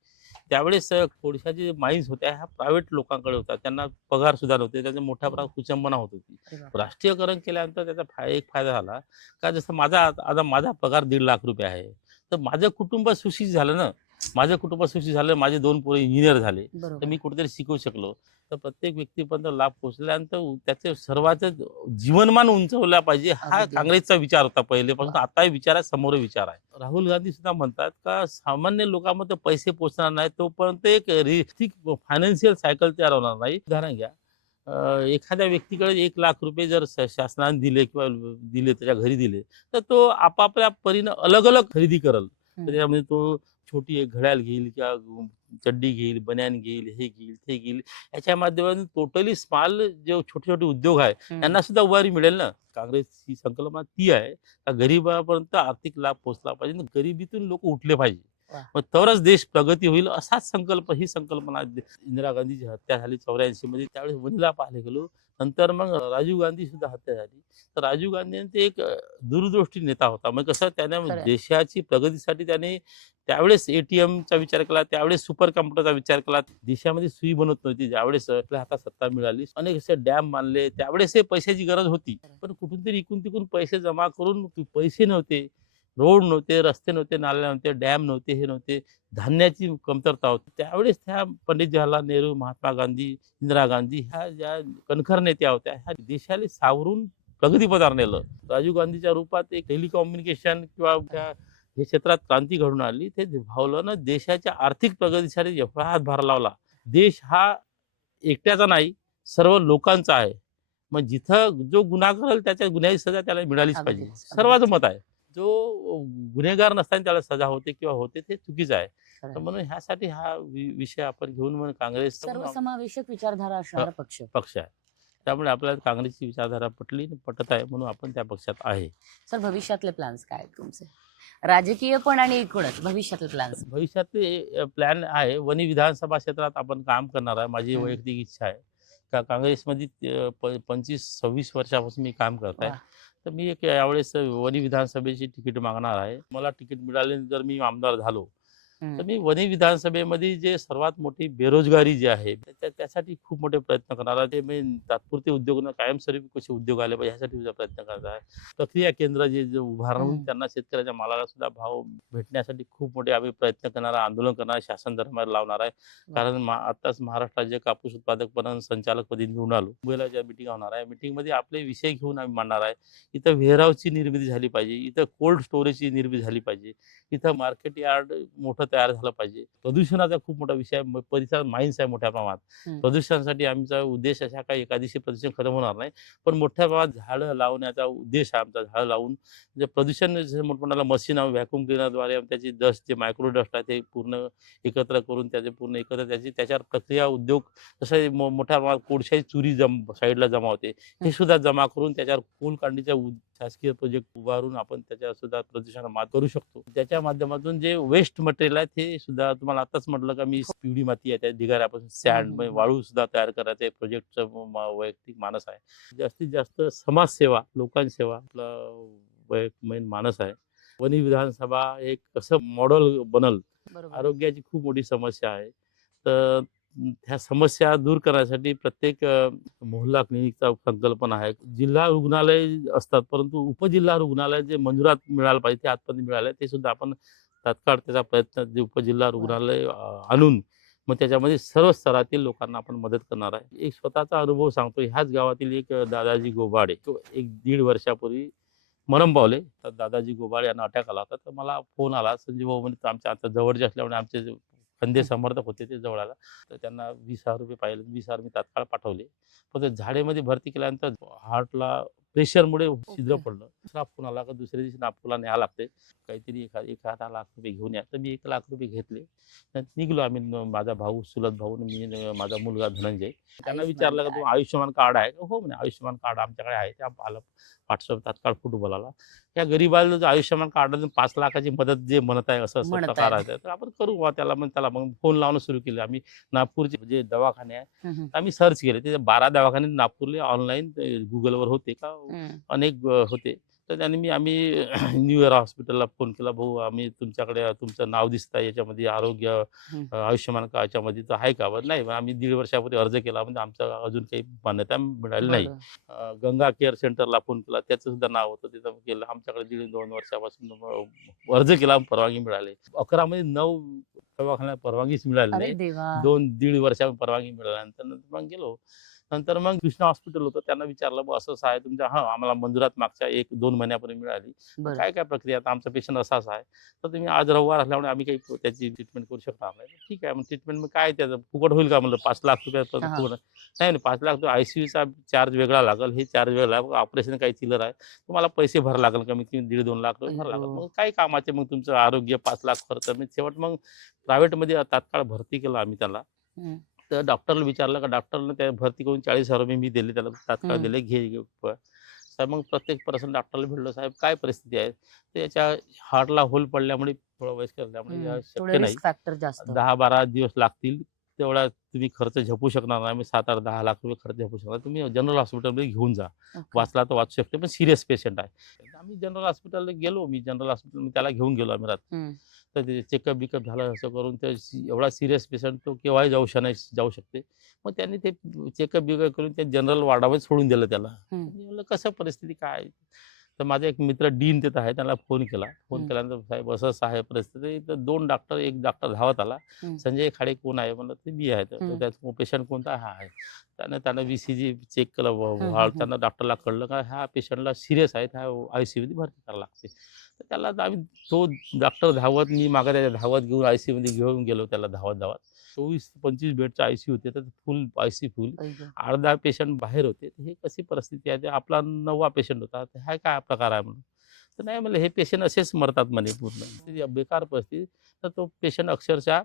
त्यावेळेस कोळशाचे जे माईन्स होत्या ह्या प्रायव्हेट लोकांकडे होत्या, त्यांना पगार सुद्धा नव्हते, त्याच्या मोठ्या प्रमाणात कुचंबना होत होती. अरे बापरे. राष्ट्रीयकरण केल्यानंतर त्याचा एक फायदा झाला का, जसं माझा पगार ₹1.5 लाख आहे, तर माझं कुटुंब सुशिक्षित झालं ना, माझे 2 पोरं इंजिनियर झाले, तर बरोबर. मी कुठेतरी शिकवू शकलो. तर प्रत्येक व्यक्तीपर्यंत लाभ पोहोचल्यानंतर त्याचे सर्वांचं जीवनमान उंचवला पाहिजे, हा अगदी. काँग्रेसचा विचार होता पहिलेपासून. आताही विचार आहे, समोर विचार आहे. राहुल गांधी सुद्धा म्हणतात का सामान्य लोकांमध्ये पैसे पोहोचणार नाही तोपर्यंत एक फायनान्शियल सायकल तयार होणार नाही. उदाहरण घ्या, एखाद्या व्यक्तीकडे ₹1 लाख जर शासनाने दिले किंवा त्याच्या घरी दिले, तर तो आपापल्या परीनं अलग अलग खरेदी करल. तर हम्म. त्यामध्ये तो छोटी एक घड्याळ घेईल किंवा चड्डी घेईल, बनियान घेईल, हे घेईल, ते घेईल. याच्या माध्यमातून टोटली स्मॉल जे छोटे छोटे उद्योग आहे हम्म. यांना सुद्धा उभारी मिळेल ना. काँग्रेसची संकल्पना ती आहे का गरीबापर्यंत आर्थिक लाभ पोहोचला पाहिजे, गरिबीतून लोक उठले पाहिजे, वा. मग तरच देश प्रगती होईल. असाच ही संकल्पना इंदिरा गांधीची हत्या झाली 84 मध्ये, त्यावेळेस वनिला पाहायला गेलो. नंतर मग राजीव गांधी सुद्धा हत्या झाली. तर राजीव गांधी ते एक दूरदृष्टी नेता होता. मग कसं त्याने खरंय. देशाची प्रगतीसाठी त्याने त्यावेळेस ATMचा विचार केला, त्यावेळेस सुपर कॉम्प्युटरचा विचार केला. देशामध्ये सुई बनत नव्हती, ज्यावेळेस आपल्या हातात सत्ता मिळाली अनेक असे डॅम बांधले. त्यावेळेस हे पैशाची गरज होती, पण कुठून तरी इकून तिकून पैसे जमा करून पैसे नव्हते, रोड नव्हते, रस्ते नव्हते, नाले नव्हते, डॅम नव्हते, हे नव्हते, धान्याची कमतरता होती. त्यावेळेस त्या पंडित जवाहरलाल नेहरू, महात्मा गांधी, इंदिरा गांधी ह्या ज्या कणखर नेत्या होत्या, ह्या देशाला सावरून प्रगतीपथावर नेलं. राजीव गांधीच्या रूपात एक टेलिकम्युनिकेशन किंवा हे क्षेत्रात क्रांती घडून आली. ते भावलं ना, देशाच्या आर्थिक प्रगतीसाठी एवढा हातभार लावला. देश हा एकट्याचा नाही, सर्व लोकांचा आहे. मग जिथं जो गुन्हा करेल त्याच्या गुन्ह्याची सजा त्याला मिळालीच पाहिजे, अगदीच, सर्वांचं अगदीच. मत आहे. जो गुन्हेगार नसताना त्याला सजा होते किंवा होते ते चुकीचं आहे. तर खरंय. म्हणून ह्यासाठी हा विषय आपण घेऊन मग काँग्रेस सर्वसमावेशक विचारधारा असणारा पक्ष. पक्ष आहे. त्यामुळे आपल्याला काँग्रेसची विचारधारा पटत आहे, म्हणून आपण त्या पक्षात आहे. सर, भविष्यातले प्लॅन्स काय आहेत तुमचे? राजकीय पण आणि एकूणच भविष्यातले प्लॅन्स. भविष्यातले प्लॅन आहे, वनी विधानसभा क्षेत्रात आपण काम करणार आहे. माझी हम्म. वैयक्तिक इच्छा आहे का काँग्रेसमध्ये 25-26 वर्षापासून मी काम करत आहे. वा. तर मी एक यावेळेस वनी विधानसभेची तिकीट मागणार आहे. मला तिकीट मिळाले जर मी आमदार झालो, तर मी वनी विधानसभेमध्ये जे सर्वात मोठी बेरोजगारी जी आहे त्यासाठी खूप मोठे प्रयत्न करणार आहे. ते मी तात्पुरते उद्योग कायमस्वरूपी कसे उद्योग आले पाहिजे ह्यासाठी सुद्धा प्रयत्न करत आहे. प्रक्रिया केंद्र जे उभारून त्यांना शेतकऱ्याच्या मालाला सुद्धा भाव भेटण्यासाठी खूप मोठे आम्ही प्रयत्न करणार, आंदोलन करणार, शासन दरबार लावणार आहे. कारण आताच महाराष्ट्र राज्य कापूस उत्पादक पणन संचालकपदी निवडून आलो. मुंबईला ज्या मिटिंग होणार आहे, मिटिंगमध्ये आपले विषय घेऊन आम्ही मांडणार आहे. इथं वेअरहाऊसची निर्मिती झाली पाहिजे, इथं कोल्ड स्टोरेजची निर्मिती झाली पाहिजे, इथं मार्केट यार्ड मोठं तयार झालं पाहिजे. प्रदूषणाचा खूप मोठा विषय आहे, परिसर माईन्स आहे मोठ्या प्रमाणात. प्रदूषणासाठी आमचा उद्देश असा काही एका दिवशी प्रदूषण खतम होणार नाही, पण मोठ्या प्रमाणात झाडं लावण्याचा उद्देश आहे आमचा. झाडं लावून जे प्रदूषण मोठमोठ्याला मशीन व्हॅक्युम क्लिनरद्वारे त्याची डस्ट, जे मायक्रो डस्ट आहे ते पूर्ण एकत्र करून त्याच्यावर प्रक्रिया उद्योग, जसं मोठ्या प्रमाणात कोळशाची चुरी साईडला जमा होते, हे सुद्धा जमा करून त्याच्यावर कोल काढणीचा शासकीय प्रोजेक्ट उभारून आपण त्याच्यावर सुद्धा प्रदूषणाला मात करू शकतो. त्याच्या माध्यमातून जे वेस्ट मटेरियल आहे ते सुद्धा, तुम्हाला आताच म्हटलं का मी पिवळी माती आहे त्या ढिगाऱ्यापासून सँड वाळू सुद्धा तयार करायचं प्रोजेक्टचं वैयक्तिक मानस आहे. जास्तीत जास्त समाजसेवा, लोकांची सेवा आपला वैयक्तिक मानस आहे. वनी विधानसभा एक कसं मॉडेल बनल. आरोग्याची खूप मोठी समस्या आहे, तर ह्या समस्या दूर करण्यासाठी प्रत्येक मोहल्ला क्लिनिकचा संकल्पना आहे. जिल्हा रुग्णालय असतात, परंतु उपजिल्हा रुग्णालय जे मंजुरात मिळालं पाहिजे ते आजपर्यंत मिळालं, ते सुद्धा आपण तात्काळ त्याचा प्रयत्न, जे उपजिल्हा रुग्णालय आणून मग त्याच्यामध्ये सर्व स्तरातील लोकांना आपण मदत करणार आहे. एक स्वतःचा अनुभव सांगतो. ह्याच गावातील एक दादाजी गोबाडे, तो 1-1.5 वर्षापूर्वी मरण पावले. तर दादाजी गोबाडे यांना अटॅक आला होता. तर मला फोन आला, संजीव भाऊ म्हणजे आमच्या आता जवळचे असल्यामुळे आमचे खंदे समर्थक होते ते जवळ आला. तर त्यांना 20,000 रुपये पाहिजे, 20,000 मी तात्काळ पाठवले. पण ते झाडेमध्ये भरती केल्यानंतर हार्टला प्रेशरमुळे छिद्र पडलं. दुसरा फोन आला का दुसऱ्या दिवशी नागपूरला न्यायला लागते, काहीतरी 1 लाख रुपये घेऊन या. तर मी 1 लाख रुपये घेतले, निघलो आम्ही. माझा भाऊ, चुलत भाऊ, मी, माझा मुलगा धनंजय. त्यांना विचारलं का तू आयुष्यमान कार्ड आहे का? हो म्हणे, आयुष्यमान कार्ड आमच्याकडे आहे. त्या आलं व्हॉट्सअप तात्काळ फुटबॉल आला. या गरीबाला जर आयुष्यमान कार्डातून 5 लाखाची मदत जे म्हणत आहे असं म्हणत प्रकार आहे. आहे तर आपण करू बुवा त्याला मग फोन लावणं सुरू केलं आम्ही. नागपूरचे जे दवाखाने आहे हम्म, आम्ही सर्च केले. ते 12 दवाखाने नागपूरला ऑनलाईन Googleवर होते का हम्म, अनेक होते. तर त्यांनी आम्ही न्यू इयर हॉस्पिटलला फोन केला, "भाऊ आम्ही तुमच्याकडे तुमचं नाव दिसतं याच्यामध्ये आरोग्य हम्म. आयुष्यमान कार्डच्यामध्ये तर आहे का?" नाही मग आम्ही 1.5 वर्षापूर्वी अर्ज केला म्हणजे आमचा अजून काही मान्यता मिळाली नाही. बरं. गंगा केअर सेंटरला फोन केला, त्याचं सुद्धा नाव होतं, तिथं केलं. आमच्याकडे 1.5-2 वर्षापासून अर्ज केला, परवानगी मिळाली. 11 मध्ये 9 दवाखान्याला परवानगीच मिळाली अरे नाही. देवा. 2-1.5 वर्षात परवानगी मिळाल्यानंतर नंतर मग गेलो. नंतर मग कृष्णा हॉस्पिटल होतं. त्यांना विचारलं, "बुवा असं-असं आहे तुमच्या." "हां, आम्हाला मंजुरात मागच्या 1-2 महिन्यापूर्वी मिळाली." "मग बरं. काय-काय प्रक्रिया? आता आमचा पेशंट असा-असा आहे. तर तुम्ही आज रविवार असल्यामुळे आम्ही काही त्याची ट्रीटमेंट करू शकणार नाही." "ठीक आहे, मग ट्रीटमेंट मग काय त्याचं फुकट होईल का?" म्हणलं. ₹5,00,000 पण हा. फुकट नाही, नाही 5,00,000 तो आयसीयूचा चार्ज वेगळा लागेल, हे चार्ज वेगळा आहे. ऑपरेशन काही चिल्लर आहे. तुम्हाला पैसे भरावे लागेल कमीत कमी 1.5-2 लाख रुपये भरावे लागेल. अय्यो. मग काय कामाचे मग तुमचं आरोग्य 5,00,000 खर्च. मग शेवट मग प्रायव्हेटमध्ये तात्काळ भरती केलं आम्ही त्याला. हम्म, तर डॉक्टरला विचारलं का डॉक्टरनं त्या भरती करून 40,000 रुपये मी दिले त्याला तात्काळ हम्म. दिले घे साहेब मग प्रत्येक पर्सन डॉक्टरला भेटलो साहेब काय परिस्थिती आहे तर याच्या हार्टला होल पडल्यामुळे थोडं वयस्कर असल्यामुळे थोडे शक्य नाही रिस्क फॅक्टर जास्त. 10-12 दिवस लागतील तेवढा तुम्ही खर्च झेपू शकणार नाही. आम्ही 7-8-10 लाख रुपये खर्च झेपू शकणार. तुम्ही जनरल हॉस्पिटलमध्ये घेऊन जा. ओके. वाचला तर वाचू शकते पण सिरियस पेशंट आहे. आम्ही जनरल हॉस्पिटलला गेलो. मी जनरल हॉस्पिटल त्याला घेऊन गेलो आम्ही रात्री. हम्म, तर ते चेकअप बिकअप झालं असं करून ते एवढा सिरियस पेशंट तो केव्हाही जाऊ शकते. मग त्यांनी ते चेकअप बिकअप करून ते जनरल वॉर्डामध्ये सोडून दिलं त्याला. हम्म, मी म्हणलं कसं परिस्थिती काय? तर माझा एक मित्र डीन तिथं आहे त्याला फोन केला. फोन हम्म. केल्यानंतर साहेब असं आहे परिस्थिती. तर 2 डॉक्टर, एक डॉक्टर धावत आला. हम्म. संजय खाडे कोण आहे? म्हणलं ते मी आहे. तर हम्म. त्याचा पेशंट कोणता? हा आहे. त्यानं व्हीसीजी चेक केलं. हम्म. त्यांना डॉक्टरला कळलं का ह्या पेशंटला सिरियस आहे. ह्या आयसीयूमध्ये भरती करावं लागते. तर त्याला आम्ही तो डॉक्टर धावत मी मागे त्याच्या धावत घेऊन आयसीयूमध्ये घेऊन गेलो त्याला धावत. 24-25 बेडचं आयसीयू होते तर फुल आयसीयू फुल. अय्यो. 10 पेशंट बाहेर होते. तर हे कशी परिस्थिती आहे? ते आपला 9वा पेशंट होता. तर हा काय प्रकार आहे म्हणून. तर नाही म्हणलं हे पेशंट असेच मरतात म्हणे पूर्ण. बेकार परिस्थिती. तर तो पेशंट अक्षरशः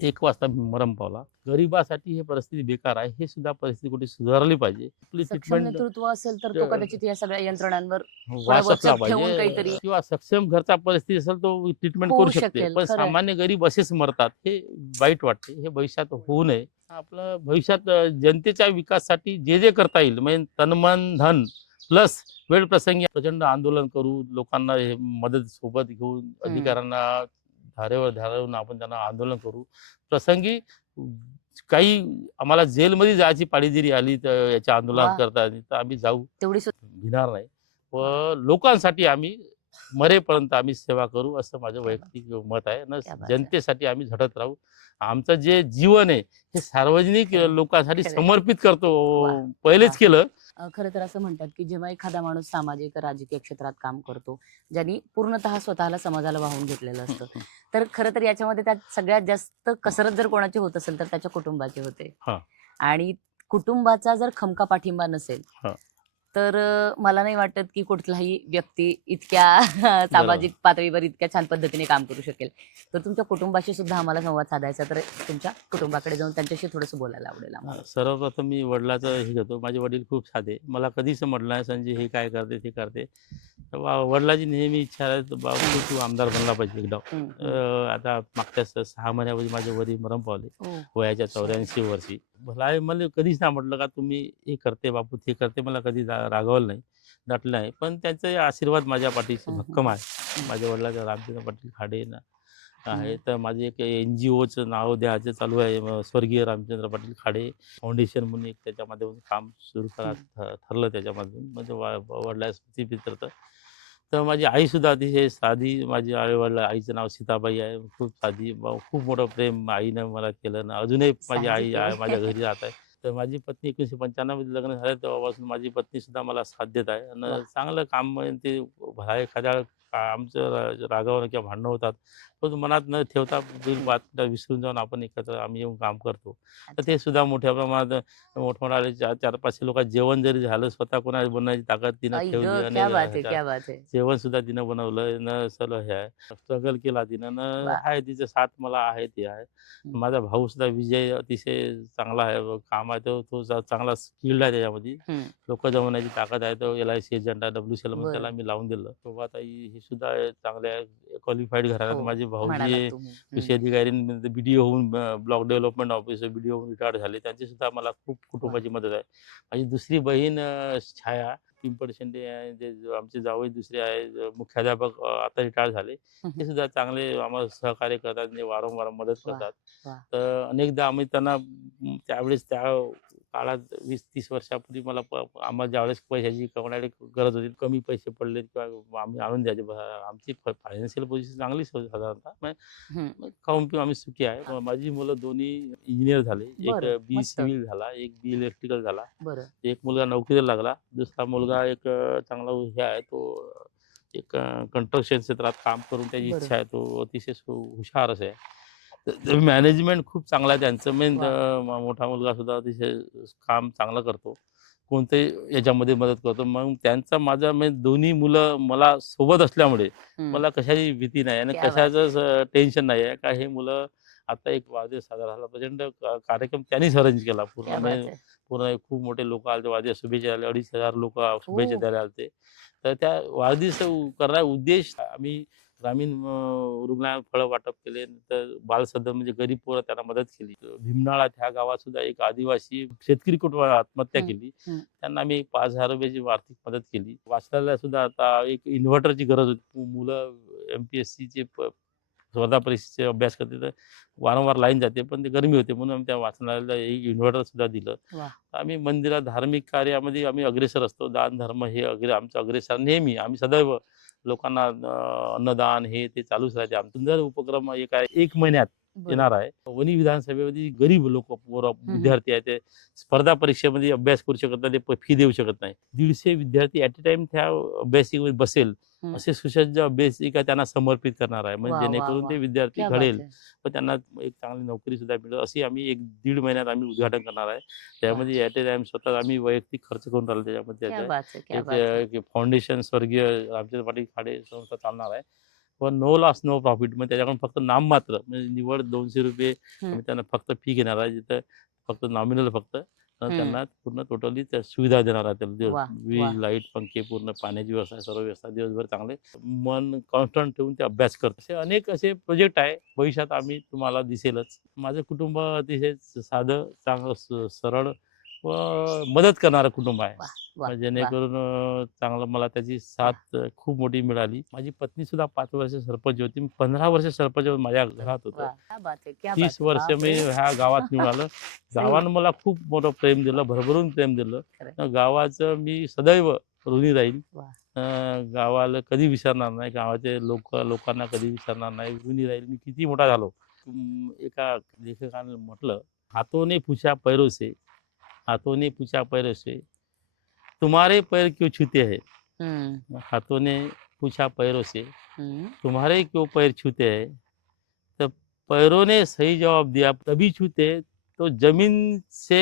1 वाजता मरण पावला. गरिबासाठी ही परिस्थिती बेकार आहे. हे सुद्धा परिस्थिती कुठे सुधारली पाहिजे. आपली सक्षम ट्रीटमेंट नेतृत्व असेल तर तो कदाचित या सगळ्या यंत्रणांवर वाचला वचक ठेवून पाहिजे काहीतरी किंवा सक्षम घरचा परिस्थिती असेल तो ट्रीटमेंट होऊ करू शकते. शकेल. पण खरंय. सामान्य गरीब असेच मरतात. हे वाईट वाटते. हे भविष्यात होऊ नये. आपलं भविष्यात जनतेच्या विकासासाठी जे करता येईल म्हणजे तन-मन, धन प्लस वेळ प्रसंगी प्रचंड आंदोलन करू. लोकांना हे मदत सोबत घेऊन अधिकाऱ्यांना धारेवर धारवून आपण त्यांना आंदोलन करू. प्रसंगी काही आम्हाला जेलमध्ये जायची पाळी जरी आली तर याच्या वाह! आंदोलनाकरता तर आम्ही जाऊ. तेवढी भिणार नाही व लोकांसाठी आम्ही मरेपर्यंत आम्ही सेवा करू असं माझं वैयक्तिक मत आहे क्या न बात आहे. जनतेसाठी आम्ही झटत राहू. आमचं जे जीवन आहे हे सार्वजनिक खरं. लोकांसाठी खरं. समर्पित करतो. वाह! पहिलेच वाह! केलं. खरं तर असं म्हणतात की जेव्हा एखादा माणूस सामाजिक राजकीय क्षेत्रात काम करतो ज्यांनी पूर्णतः स्वतःला समाजाला वाहून घेतलेलं असतं तर खरं तर याच्यामध्ये त्यात सगळ्यात जास्त कसरत जर कोणाची होत असेल तर त्याच्या कुटुंबाची होते. हा. आणि कुटुंबाचा जर खमका पाठिंबा नसेल हा. तर मला नाही वाटत की कुठलाही व्यक्ती इतक्या सामाजिक पातळीवर इतक्या छान पद्धतीने काम करू शकेल. तर तुमच्या कुटुंबाशी सुद्धा आम्हाला संवाद साधायचा तर तुमच्या कुटुंबाकडे जाऊन त्यांच्याशी थोडंसं बोलायला आवडेल आम्हाला. सर्वप्रथम मी वडिलाचं हे घेतो. माझे वडील खूप साधे. मला कधीच म्हटलं नाही संजय हे काय करते ते करते. तर वडिलाची नेहमी इच्छा आहे तर बाबा तू आमदार बनला पाहिजे एकदा. आता मागच्या 6 महिन्यापूर्वी माझे वडील मरण पावले हो. वयाच्या 84 वर्षी. मला मला कधीच नाही म्हटलं का तुम्ही हे करते बापू ते करते. मला कधी रागवलं नाही, डाटलं नाही. पण त्यांचे आशीर्वाद माझ्या पाठीशी भक्कम आहे. माझ्या वडिलांचा रामचंद्र पाटील खाडे ना आहे. तर माझे एक NGOचं नाव द्यायचं चालू आहे. स्वर्गीय रामचंद्र पाटील खाडे फाउंडेशन म्हणून एक त्याच्यामधून काम सुरू ठरलं त्याच्यामधून म्हणजे वडिला स्मृतीप्रित्यर्थ. तर माझी आईसुद्धा अतिशय साधी. माझी आईचं नाव सीताबाई आहे. खूप साधी. खूप मोठं प्रेम आईनं मला केलं ना. अजूनही माझी आई साहजिक आहे. आहे माझ्या घरी राहत आहे. तर माझी पत्नी 1995 मध्ये लग्न झालं तेव्हापासून माझी पत्नी सुद्धा मला साथ देत आहे आणि वाह! चांगलं काम म्हणजे ते एखाद्या आमचं रागावर किंवा भांडणं होतात, पण मनात न ठेवता बात विसरून जाऊन आपण एकत्र आम्ही येऊन काम करतो. तर अच्छा. ते सुद्धा मोठ्या प्रमाणात मोठमोठाले 400-500 लोक जेवण जरी झालं, स्वतः कोणाला बनवायची ताकद तिनं आई ठेवली ग, आणि क्या बात है, ह्याच्यात क्या बात है. जेवण सुद्धा तिनं बनवलं. न सगळं हे आहे, स्ट्रगल केला तिनं. वा. आहे तिचं साथ मला आहे, ते आहे. हं. माझा भाऊ सुद्धा विजय अतिशय चांगला आहे. काम आहे तो चांगला स्किल्ड आहे त्याच्यामध्ये. हं. लोकं जमवण्याची ताकद आहे. तो LIC एजंट आहे, WCL मध्ये त्याला बरं. मी लावून दिलं. शोभाताई हे सुद्धा चांगल्या क्वालिफाईड घराण्यात हो, माझे भाऊजी म्हणालात आहे. तुम्ही. कृषी अधिकारी BDO होऊन ब्लॉक डेव्हलपमेंट ऑफिसर BDO होऊन रिटायर्ड झाले. त्यांची सुद्धा मला खूप वा. कुटुंबाची मदत आहे. माझी दुसरी बहीण छाया पिंपळशेंडे आहे, जे आमचे जावई दुसरे आहे मुख्याध्यापक, आता रिटायर झाले. हं, ते हं. सुद्धा चांगले आम्हाला सहकार्य करतात आणि वारंवार मदत वा. करतात. वा. तर अनेकदा आम्ही त्यांना त्यावेळेस त्या काळात 20-30 वर्षापूर्वी मला आम्हाला ज्यावेळेस पैशाची कमवण्याची गरज होती, कमी पैसे पडले किंवा आम्ही आणून द्यायचे. आमची फायनान्शियल पोझिशन चांगलीच होती साधारणतः. हं. मग खाऊन पिऊन आम्ही सुखी आहे. माझी मुलं दोन्ही इंजिनियर झाले. एक बरं. बी मस्त. सिव्हिल झाला, एक बी इलेक्ट्रिकल झाला. बरं. एक मुलगा नोकरीला लागला. दुसरा मुलगा एक चांगला हे आहे, तो एक कंस्ट्रक्शन क्षेत्रात काम करून त्याची बरं. इच्छा आहे. तो अतिशय हुशारच आहे. मॅनेजमेंट खूप चांगलं आहे त्यांचं. मोठा मुलगा सुद्धा अतिशय काम चांगलं करतो. कोणत्याही याच्यामध्ये मदत करतो. मग त्यांचा माझा म्हणजे दोन्ही मुलं मला सोबत असल्यामुळे हं. मला कशाची भीती नाही आणि क्या बात कशाचंच टेन्शन नाही आहे. का हे मुलं आता एक वाढदिवस साजरा झाला. प्रचंड कार्यक्रम त्यांनीच अरेंज केला पूर्ण. क्या बात है. पूर्ण खूप मोठे लोकं आले होते. वाढदिवस शुभेच्छा द्यायला 2,500 लोकं शुभेच्छा हो. द्यायला आले होते. तर त्या वाढदिवस करण्याचा उद्देश आम्ही ग्रामीण रुग्णालयात फळं वाटप केले. तर बालसदन म्हणजे गरीब पोरं त्यांना मदत केली. भीमनाळा ह्या गावात सुद्धा एक आदिवासी शेतकरी कुटुंबाने आत्महत्या हं. केली. हं. त्यांना आम्ही 5,000 रुपयाची आर्थिक मदत केली. वाचनालयाला सुद्धा आता एक इन्व्हर्टरची गरज होती. मुलं MPSCचे स्पर्धा परीक्षेचे अभ्यास करते, तर वारंवार लाईन जाते. पण ते गरमी होते म्हणून आम्ही त्या वाचनालयाला एक इन्व्हर्टर सुद्धा दिलं. वा. आम्ही मंदिरात धार्मिक कार्यामध्ये आम्ही अग्रेसर असतो. दान धर्म हे आमचं अग्रेसर नेहमी. आम्ही सदैव लोकांना अन्नदान हे ते चालूच राहते. आमचा सुंदर उपक्रम एक आहे, 1 महिन्यात बरं. येणार आहे. वणी विधानसभेमध्ये गरीब लोक पोरं हं, हं. विद्यार्थी आहेत, ते स्पर्धा परीक्षेमध्ये अभ्यास करू शकत नाही, ते फी देऊ शकत नाही. 150 विद्यार्थी ॲट अ टाइम त्या अभ्यासिकेमध्ये बसेल हं. असे सुसज्ज अभ्यासिका त्यांना समर्पित करणार आहे. म्हणजे वा, वा, जेणेकरून वा. ते विद्यार्थी क्या बात घडेल है. व त्यांना एक चांगली नोकरी सुद्धा मिळेल. अशी आम्ही 1-1.5 महिन्यात आम्ही उद्घाटन करणार आहे. वा. त्यामध्ये ॲट अ टाइम स्वतः आम्ही वैयक्तिक खर्च करून राहिलो त्याच्यामध्ये. क्या बात है, क्या एक बात है. एक फाउंडेशन स्वर्गीय रामचंद्र पाटील खाडे संस्था चालणार आहे. पण नो लॉस नो प्रॉफिट. मग त्याच्याकडून फक्त नाममात्र म्हणजे निव्वळ ₹200 हं. आम्ही त्यांना फक्त फी घेणार आहे. जिथं फक्त नॉमिनल फक्त हं. त्यांना पूर्ण टोटली त्या सुविधा देणार आहे. त्याला वा. वा. वीज, लाईट, पंखे, पूर्ण पाण्याची व्यवस्था, सर्व व्यवस्था दिवसभर चांगले मन कॉन्स्टंट ठेवून ते अभ्यास करतात. असे अनेक असे प्रोजेक्ट आहे. भविष्यात आम्ही तुम्हाला दिसेलच. माझं कुटुंब अतिशय साधं, चांगलं, सरळ व मदत करणारं कुटुंब आहे. वा. वा. वा. जेणेकरून चांगलं मला त्याची साथ खूप मोठी मिळाली. माझी पत्नी सुद्धा 5 वर्ष सरपंच होती. मी 15 वर्ष सरपंच माझ्या घरात होतो. वा. क्या बात है, क्या 30 बात है. वर्ष मी बापरे. ह्या गावात निवडून आलो. सही. गावानं मला खूप मोठं प्रेम दिलं, भरभरून प्रेम दिलं. खरंय. गावाचं मी सदैव ऋणी राहील. वा. गावाला कधी विसरणार नाही. गावाचे लोकांना कधी विसरणार नाही. ऋणी राहील. मी किती मोठा झालो. एका लेखकाने म्हटलं, "हाथों ने पूछा पैरों से, हाथों ने पूछा पैरों से, तुम्हारे पैर क्यों छूते हैं?" हं. हाथों ने पूछा पैरों से, हं. तुम्हारे क्यों पैर छूते हैं? तो पैरों ने सही जवाब दिया, तभी छूते, तो जमीन से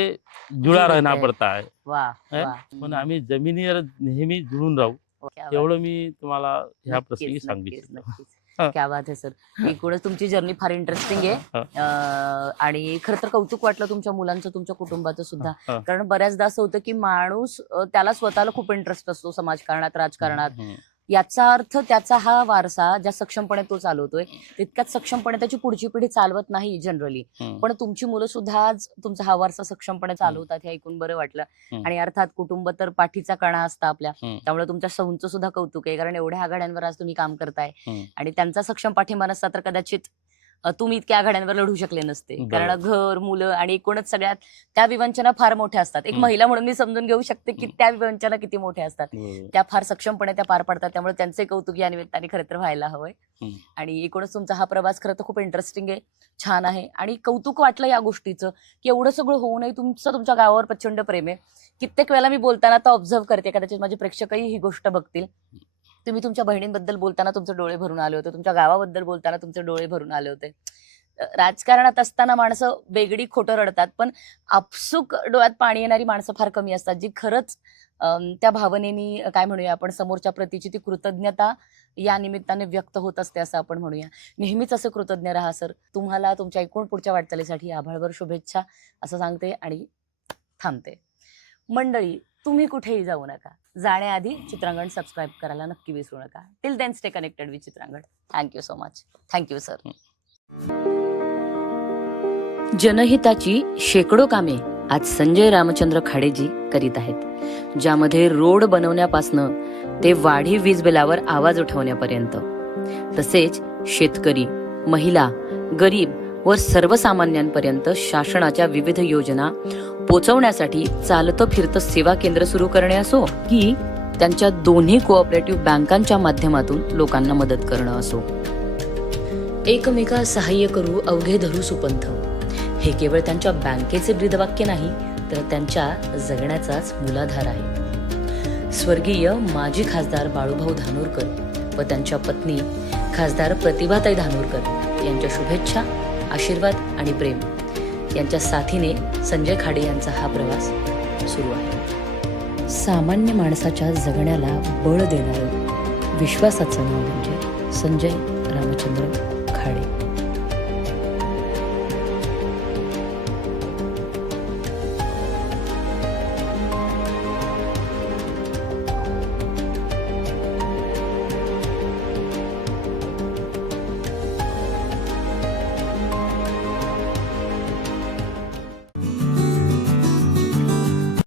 जुड़ा रहना जुड़ते. पड़ता है. वा. है? वा. पण आम्ही जमिनीवर नेहमी जुळून राहू. क्या बात. एवढं मी तुम्हाला ह्या प्रसंगी नक्कीच, सांगू नक्कीच, इच्छितो. नक्कीच. हां. क्या बात है सर. एकूणच तुमची जर्नी फार इंटरेस्टिंग आहे. हां. आणि खरं तर कौतुक वाटलं तुमच्या मुलांचं, तुमच्या कुटुंबाचं सुद्धा. हां. कारण बऱ्याचदा असं होतं की माणूस त्याला स्वतःला खूप इंटरेस्ट असतो समाजकारणात, राजकारणात. हं. याचा अर्थ त्याचा हा वारसा ज्या सक्षमपणे तो चालवतोय तितक्याच सक्षमपणे त्याची पुढची पिढी चालवत नाही जनरली. हं. पण तुमची मुलं सुद्धा आज तुमचा हा वारसा सक्षमपणे चालवतात हे ऐकून बरं वाटलं. हं. आणि अर्थात कुटुंब तर पाठीचा कणा असतं आपल्या. हं. त्यामुळे तुमच्या संचं सुद्धा कौतुक आहे, कारण एवढ्या आघाड्यांवर आज तुम्ही काम करताय. हं. आणि त्यांचा सक्षम पाठिंबा नसता तर कदाचित तुम्ही इतक्या आघाड्यांवर लढू शकले नसते. कारण घर, मुलं आणि एकूणच सगळ्यात त्या विवंचना फार मोठ्या असतात. एक हं. महिला म्हणून मी समजून घेऊ शकते की त्या विवंचना किती मोठ्या असतात. बरोबर. त्या फार सक्षमपणे त्या पार पडतात. त्यामुळे त्यांचे कौतुक या निमित्ताने खरं तर व्हायला हवंय. हं. आणि एकूणच तुमचा हा प्रवास खरं तर खूप इंटरेस्टिंग आहे, छान आहे. आणि कौतुक वाटलं या गोष्टीचं की एवढं सगळं होऊनही तुमच्या गावावर प्रचंड प्रेम आहे. कित्येक वेळेला मी बोलताना आता ऑब्झर्व्ह करते, कदाचित माझे प्रेक्षकही ही गोष्ट बघतील तुम्ही तुमच्या बहिणींबद्दल बोलताना तुमचे डोळे भरून आले होते, तुमच्या गावाबद्दल बोलताना तुमचे डोळे भरून आले होते. राजकारणात असताना माणसं वेगळी खोटं रडतात, पण आपसूक डोळ्यात पाणी येणारी माणसं फार कमी असतात, जी खरंच त्या भावनेनी काय म्हणूया आपण समोरच्या प्रतीची ती कृतज्ञता या निमित्ताने व्यक्त होत असते असं आपण म्हणूया. नेहमीच असं कृतज्ञ राहा सर. तुम्हाला तुमच्या एकूण पुढच्या वाटचालीसाठी आभाळभर शुभेच्छा असं सांगते आणि थांबते. मंडळी, तुम्ही कुठेही जाऊ नका. जाण्याआधी चित्रांगण सबस्क्राईब करायला नक्की विसरू नका. Till then stay connected with Chitrangan. Thank you so much. Thank you sir. जनहिताची शेकडो कामे आज संजय रामचंद्र खाडेजी करीत आहेत, ज्यामध्ये रोड बनवण्यापासनं ते वाढीव वीज बिलावर आवाज उठवण्यापर्यंत, तसेच शेतकरी, महिला, गरीब व सर्वसामान्यांपर्यंत शासनाच्या विविध योजना पोचवण्यासाठी चालतं फिरतं सेवा केंद्र सुरू करणे असो की त्यांच्या दोन्ही कोऑपरेटिव्ह बँकांच्या माध्यमातून लोकांना मदत करणं असो. एकमेका सहाय्य करू अवघे धरू सुपंथ हे केवळ त्यांच्या बँकेचे ब्रीदवाक्य नाही, तर त्यांच्या जगण्याचाच मूलाधार आहे. स्वर्गीय माजी खासदार बाळूभाऊ धानोरकर व त्यांच्या पत्नी खासदार प्रतिभाताई धानोरकर यांच्या शुभेच्छा, आशीर्वाद आणि प्रेम यांच्या साथीने संजय खाडे यांचा हा प्रवास सुरू आहे. सामान्य माणसाच्या जगण्याला बळ देणारं विश्वासाचं नाव म्हणजे संजय रामचंद्र खाडे.